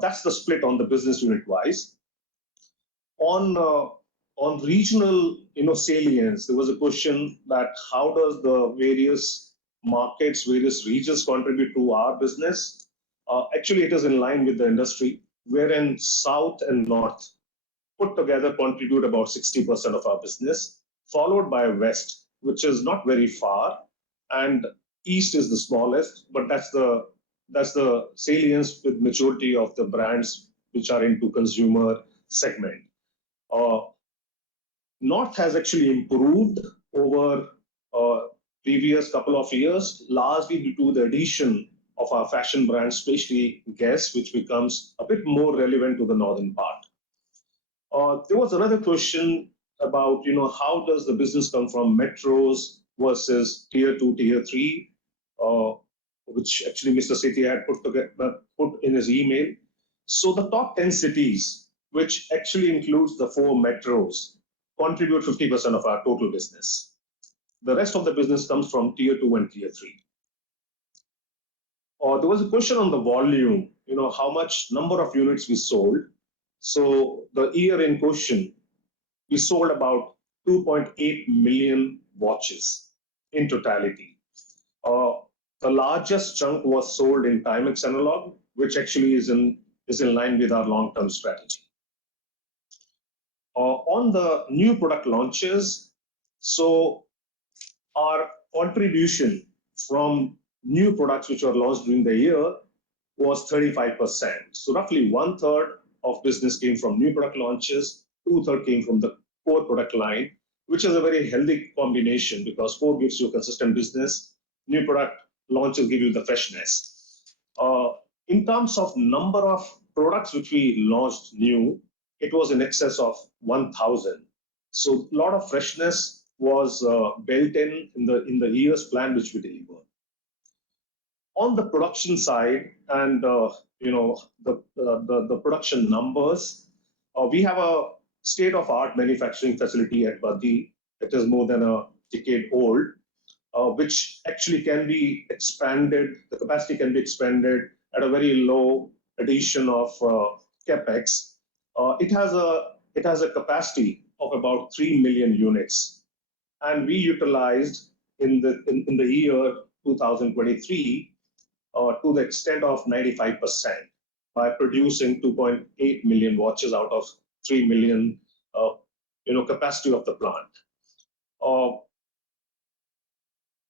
That's the split on the business unit wise. On regional salience, there was a question that how does the various markets, various regions contribute to our business? Actually, it is in line with the industry, wherein South and North put together contribute about 60% of our business, followed by West, which is not very far, and East is the smallest, but that's the salience with majority of the brands which are into consumer segment. North has actually improved over previous couple of years, largely due to the addition of our fashion brand, especially Guess, which becomes a bit more relevant to the northern part. There was another question about, how does the business come from metros versus tier 2, tier 3, which actually Mr. Sethi had put in his email. So the top 10 cities, which actually includes the 4 metros, contribute 50% of our total business. The rest of the business comes from tier 2 and tier 3. There was a question on the volume, how much number of units we sold. So the year in question, we sold about 2.8 million watches in totality. The largest chunk was sold in Timex analog, which actually is in line with our long-term strategy. On the new product launches, so our contribution from new products which were launched during the year was 35%. So roughly 1/3 of business came from new product launches, 2/3 came from the core product line, which is a very healthy combination because core gives you consistent business, new product launches give you the freshness. In terms of number of products which we launched new, it was in excess of 1,000. So a lot of freshness was built in the year's plan which we delivered. On the production side and the production numbers, we have a state-of-art manufacturing facility at Baddi. It is more than a decade old, which actually can be expanded. The capacity can be expanded at a very low addition of capex. It has a capacity of about 3 million units, and we utilized in the year 2023 to the extent of 95% by producing 2.8 million watches out of 3 million capacity of the plant.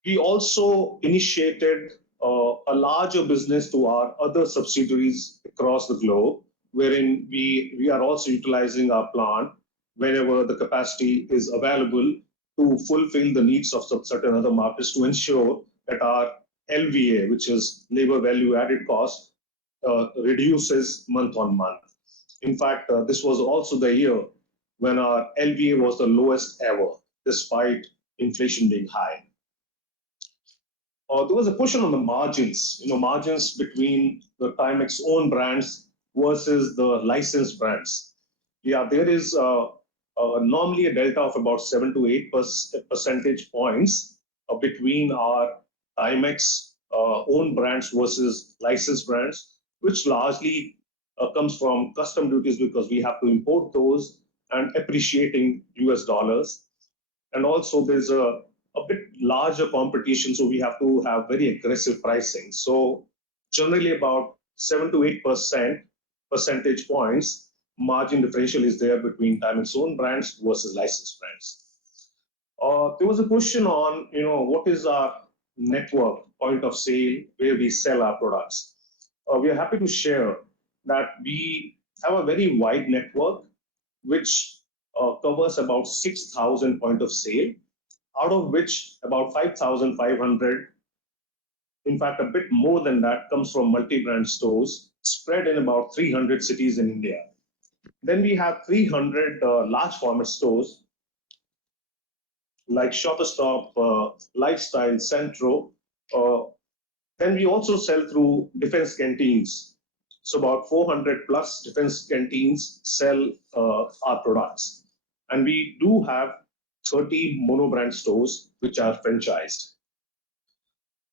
We also initiated a larger business to our other subsidiaries across the globe, wherein we are also utilizing our plant whenever the capacity is available to fulfill the needs of certain other markets to ensure that our LVA, which is labor value added cost, reduces month on month. In fact, this was also the year when our LVA was the lowest ever, despite inflation being high. There was a question on the margins, margins between the Timex own brands versus the licensed brands. Yeah, there is normally a delta of about 7 to 8 percentage points between our Timex own brands versus licensed brands, which largely comes from custom duties because we have to import those and appreciating US dollars. And also there's a bit larger competition, so we have to have very aggressive pricing. So generally about 7 to 8 percentage points margin differential is there between Timex own brands versus licensed brands. There was a question on, what is our network point of sale where we sell our products. We are happy to share that we have a very wide network which covers about 6,000 point of sale, out of which about 5,500, in fact a bit more than that, comes from multi-brand stores spread in about 300 cities in India. Then we have 300 large format stores like Shopper Stop, Lifestyle, Centro. Then we also sell through defense canteens. So about 400 plus defense canteens sell our products. And we do have 30 monobrand stores which are franchised.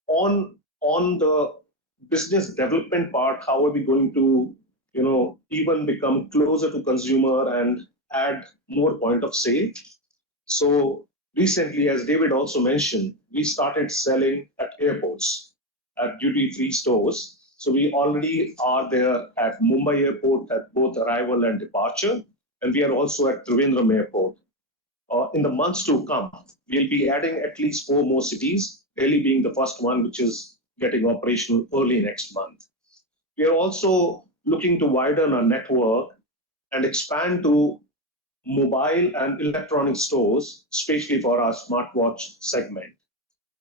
On the business development part, how are we going to even become closer to consumer and add more point of sale? So recently, as David also mentioned, we started selling at airports, at duty-free stores. So we already are there at Mumbai Airport at both arrival and departure, and we are also at Trivandrum Airport. In the months to come, we'll be adding at least 4 more cities, Delhi being the first one, which is getting operational early next month. We are also looking to widen our network and expand to mobile and electronic stores, especially for our smartwatch segment.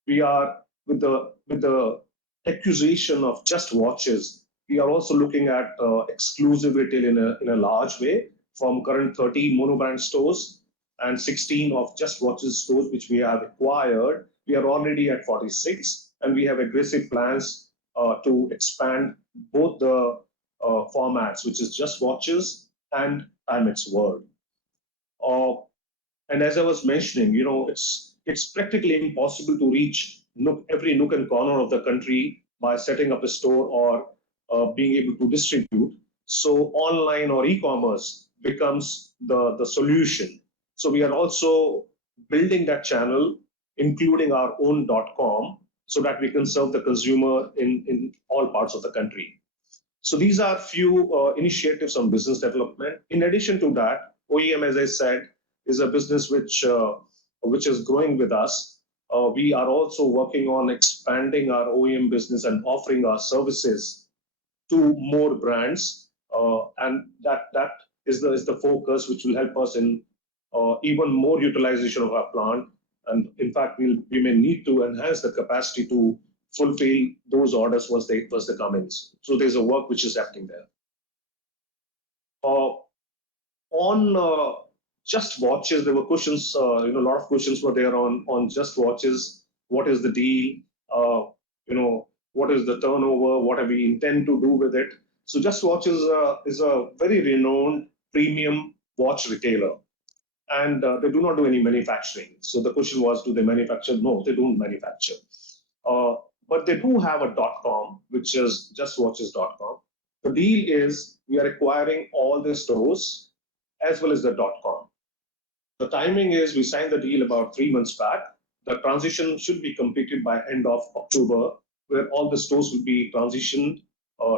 We are with the acquisition of just watches. We are also looking at exclusive retail in a large way from current 30 monobrand stores and 16 of just watches stores which we have acquired. We are already at 46, and we have aggressive plans to expand both the formats, which is just watches and Timex World. And as I was mentioning, it's practically impossible to reach every nook and corner of the country by setting up a store or being able to distribute. So online or e-commerce becomes the solution. So we are also building that channel, including our own .com, so that we can serve the consumer in all parts of the country. So these are few initiatives on business development. In addition to that, OEM, as I said, is a business which is growing with us. We are also working on expanding our OEM business and offering our services to more brands, and that is the focus, which will help us in even more utilization of our plant. And in fact, we may need to enhance the capacity to fulfill those orders once they come in. So there's a work which is happening there. On just watches, there were questions. A lot of questions were there on just watches. What is the deal? What is the turnover? What do we intend to do with it? So just watches is a very renowned premium watch retailer, and they do not do any manufacturing. So the question was, do they manufacture? No, they don't manufacture. But they do have a .com, which is justwatches.com. The deal is we are acquiring all the stores as well as the .com. The timing is we signed the deal about 3 months back. The transition should be completed by end of October, where all the stores will be transitioned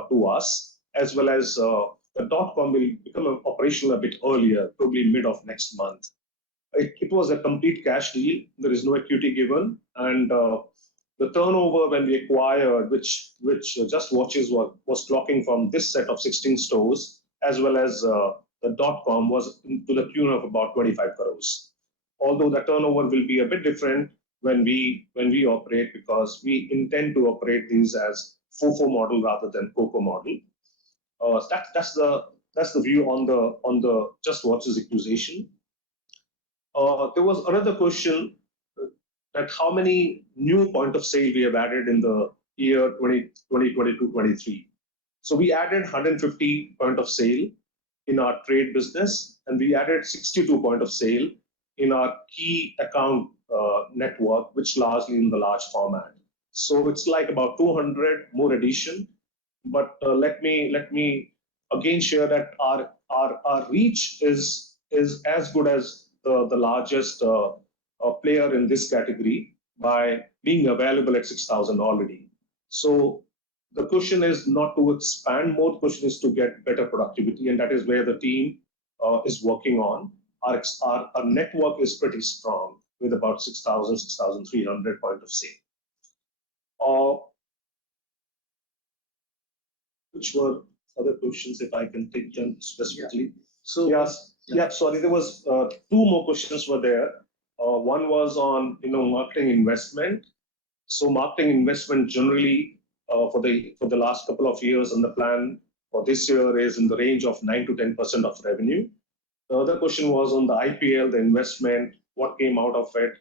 to us, as well as the .com will become operational a bit earlier, probably mid of next month. It was a complete cash deal. There is no equity given, and the turnover when we acquired, which Just Watches was clocking from this set of 16 stores, as well as the .com, was to the tune of about 25 crores. Although the turnover will be a bit different when we operate, because we intend to operate these as FOFO model rather than COCO model. That's the view on the Just Watches acquisition. There was another question that how many new point of sale we have added in the year 2022-23. So we added 150 point of sale in our trade business, and we added 62 point of sale in our key account network, which largely in the large format. So it's like about 200 more addition. But let me again share that our reach is as good as the largest player in this category by being available at 6,000 already. So the question is not to expand more, the question is to get better productivity, and that is where the team is working on. Our network is pretty strong with about 6,000, 6,300 point of sale. Which were other questions, if I can take them specifically? So yes, sorry, there was two more questions were there. One was on marketing investment. So marketing investment generally for the last couple of years, and the plan for this year is in the range of 9 to 10% of revenue. The other question was on the IPL, the investment, what came out of it,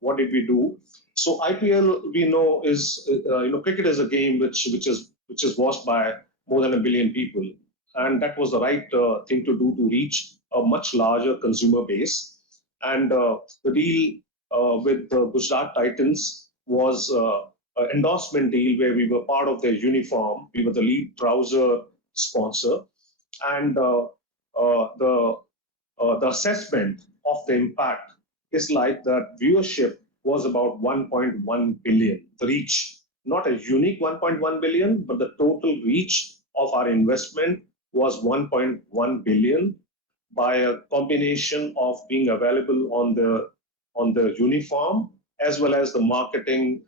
what did we do? So IPL, we know, is cricket is a game which is watched by more than 1 billion people, and that was the right thing to do to reach a much larger consumer base. And the deal with the Gujarat Titans was an endorsement deal where we were part of their uniform. We were the lead trouser sponsor, and the assessment of the impact is like that viewership was about 1.1 billion. The reach, not a unique 1.1 billion, but the total reach of our investment was 1.1 billion by a combination of being available on the uniform, as well as the marketing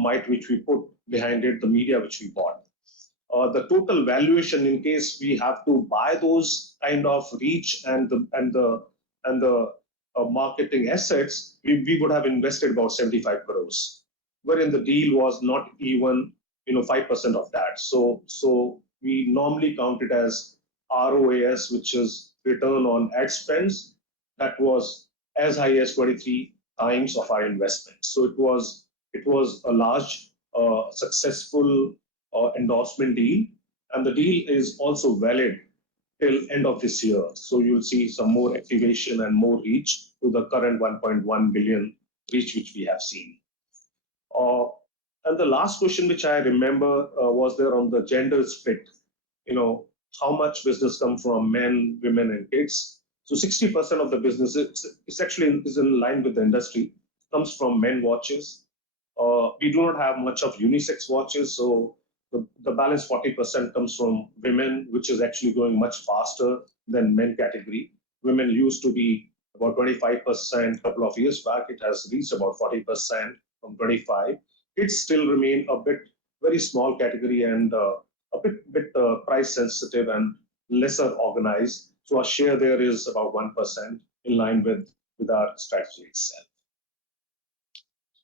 might which we put behind it, the media which we bought. The total valuation, in case we have to buy those kind of reach and the and the marketing assets, we would have invested about 75 crores, wherein the deal was not even 5% of that. So we normally count it as ROAS, which is return on ad spends. That was as high as 23 times of our investment. So it was a large, successful endorsement deal, and the deal is also valid till end of this year. So you'll see some more activation and more reach to the current 1.1 billion reach which we have seen. And the last question which I remember was there on the gender split. How much business come from men, women, and kids? So 60% of the business is actually is in line with the industry, comes from men watches. We do not have much of unisex watches, so the balance 40% comes from women, which is actually going much faster than men category. Women used to be about 25% a couple of years back. It has reached about 40% from 25. Kids still remain a bit very small category and a bit price sensitive and lesser organized. So our share there is about 1% in line with our strategy itself.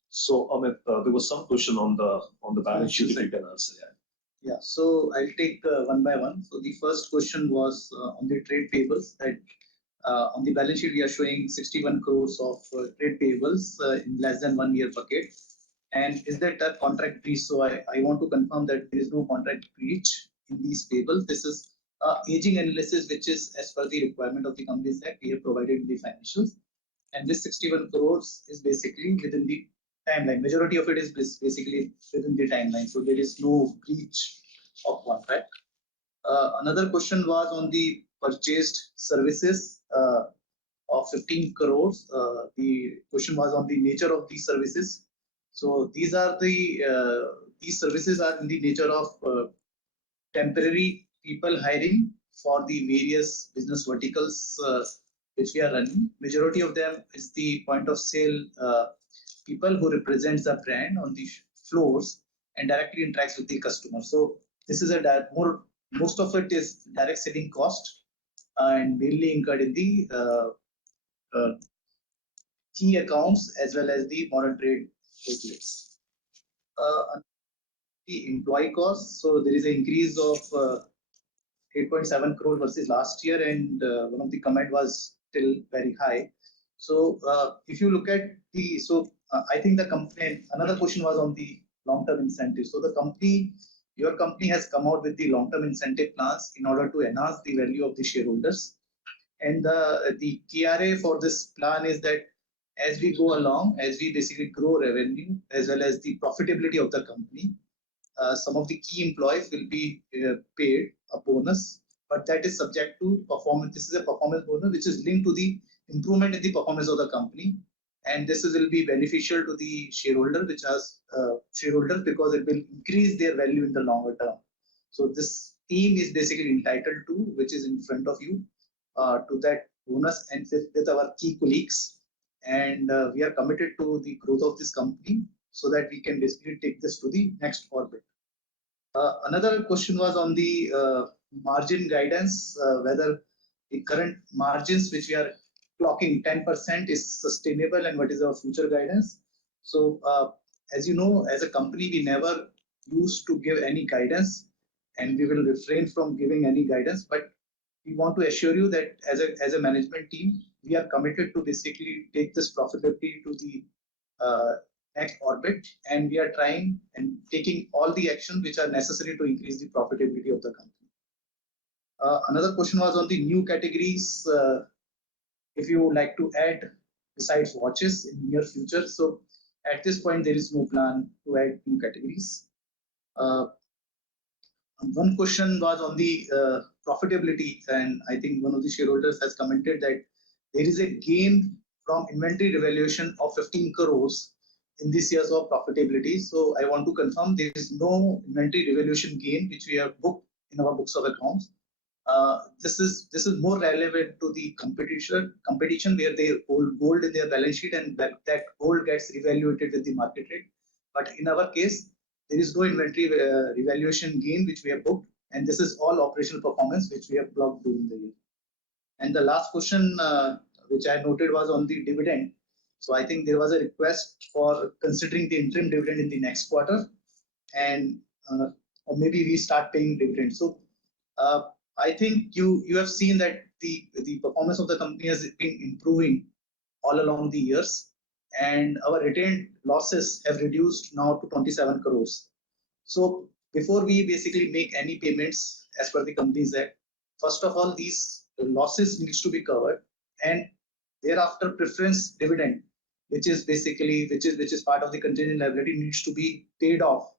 So Amit, there was some question on the balance sheet. If you can answer that. Yeah, so I'll take one by one. So the first question was on the trade payables. That on the balance sheet we are showing 61 crores of trade payables in less than 1 year bucket. And is that a contract breach? So I want to confirm that there is no contract breach in these payables. This is aging analysis, which is as per the requirement of the Companies Act we have provided in the financials. And this 61 crores is basically within the timeline. Majority of it is basically within the timeline. So there is no breach of contract. Another question was on the purchased services of 15 crores. The question was on the nature of these services. So these services are in the nature of temporary people hiring for the various business verticals which we are running. Majority of them is the point of sale people who represents the brand on the floors and directly interacts with the customer. So this is most of it is direct selling cost and mainly incurred in the key accounts as well as the modern trade outlets. The employee costs, so there is an increase of 8.7 crore versus last year, and one of the comment was still very high. So if you look at the, I think the company, another question was on the long-term incentive. So your company has come out with the long-term incentive plans in order to enhance the value of the shareholders. And the KRA for this plan is that as we go along, as we basically grow revenue as well as the profitability of the company, some of the key employees will be paid a bonus, but that is subject to performance. This is a performance bonus which is linked to the improvement in the performance of the company, and this will be beneficial to the shareholder, which has shareholders, because it will increase their value in the longer term. So this team is basically entitled to, which is in front of you, to that bonus and with our key colleagues, and we are committed to the growth of this company so that we can basically take this to the next orbit. Another question was on the margin guidance, whether the current margins which we are clocking 10% is sustainable and what is our future guidance. So as you know, as a company, we never used to give any guidance and we will refrain from giving any guidance, but we want to assure you that as a management team, we are committed to basically take this profitability to the next orbit, and we are trying and taking all the actions which are necessary to increase the profitability of the company. Another question was on the new categories. If you would like to add besides watches in near future. So at this point, there is no plan to add new categories. One question was on the profitability, and I think one of the shareholders has commented that there is a gain from inventory revaluation of 15 crores in this year's of profitability. So I want to confirm there is no inventory revaluation gain which we have booked in our books of accounts. This is more relevant to the competition where they hold gold in their balance sheet and that gold gets revaluated with the market rate. But in our case, there is no inventory revaluation gain which we have booked, and this is all operational performance which we have clocked during the year. And the last question which I noted was on the dividend. So I think there was a request for considering the interim dividend in the next quarter, and or maybe we start paying dividend. So I think you have seen that the performance of the company has been improving all along the years, and our retained losses have reduced now to 27 crores. So before we basically make any payments as per the Companies Act, first of all, these losses needs to be covered, and thereafter preference dividend, which is part of the contingent liability, needs to be paid off.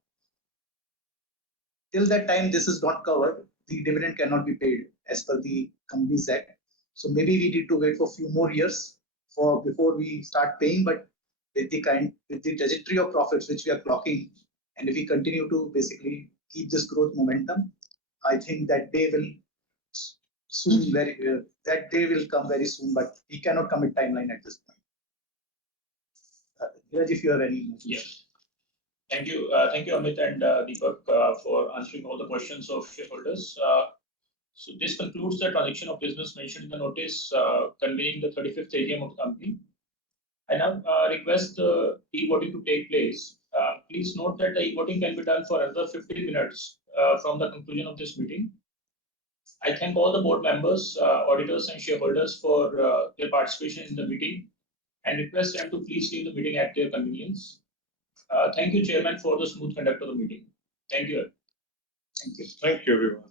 Till that time this is not covered, the dividend cannot be paid as per the Companies Act. So maybe we need to wait for a few more years before we start paying, but with the trajectory of profits which we are clocking, and if we continue to basically keep this growth momentum, I think that day will soon that day will come very soon, but we cannot commit timeline at this point. Dheeraj, if you have any. Yeah. Thank you, Amit and Deepak, for answering all the questions of shareholders. So this concludes the transaction of business mentioned in the notice convening the 35th AGM of the company. I now request the e-voting to take place. Please note that the e-voting can be done for another 15 minutes from the conclusion of this meeting. I thank all the board members, auditors, and shareholders for their participation in the meeting, and request them to please leave the meeting at their convenience. Thank you, Chairman, for the smooth conduct of the meeting. Thank you. Thank you, everyone.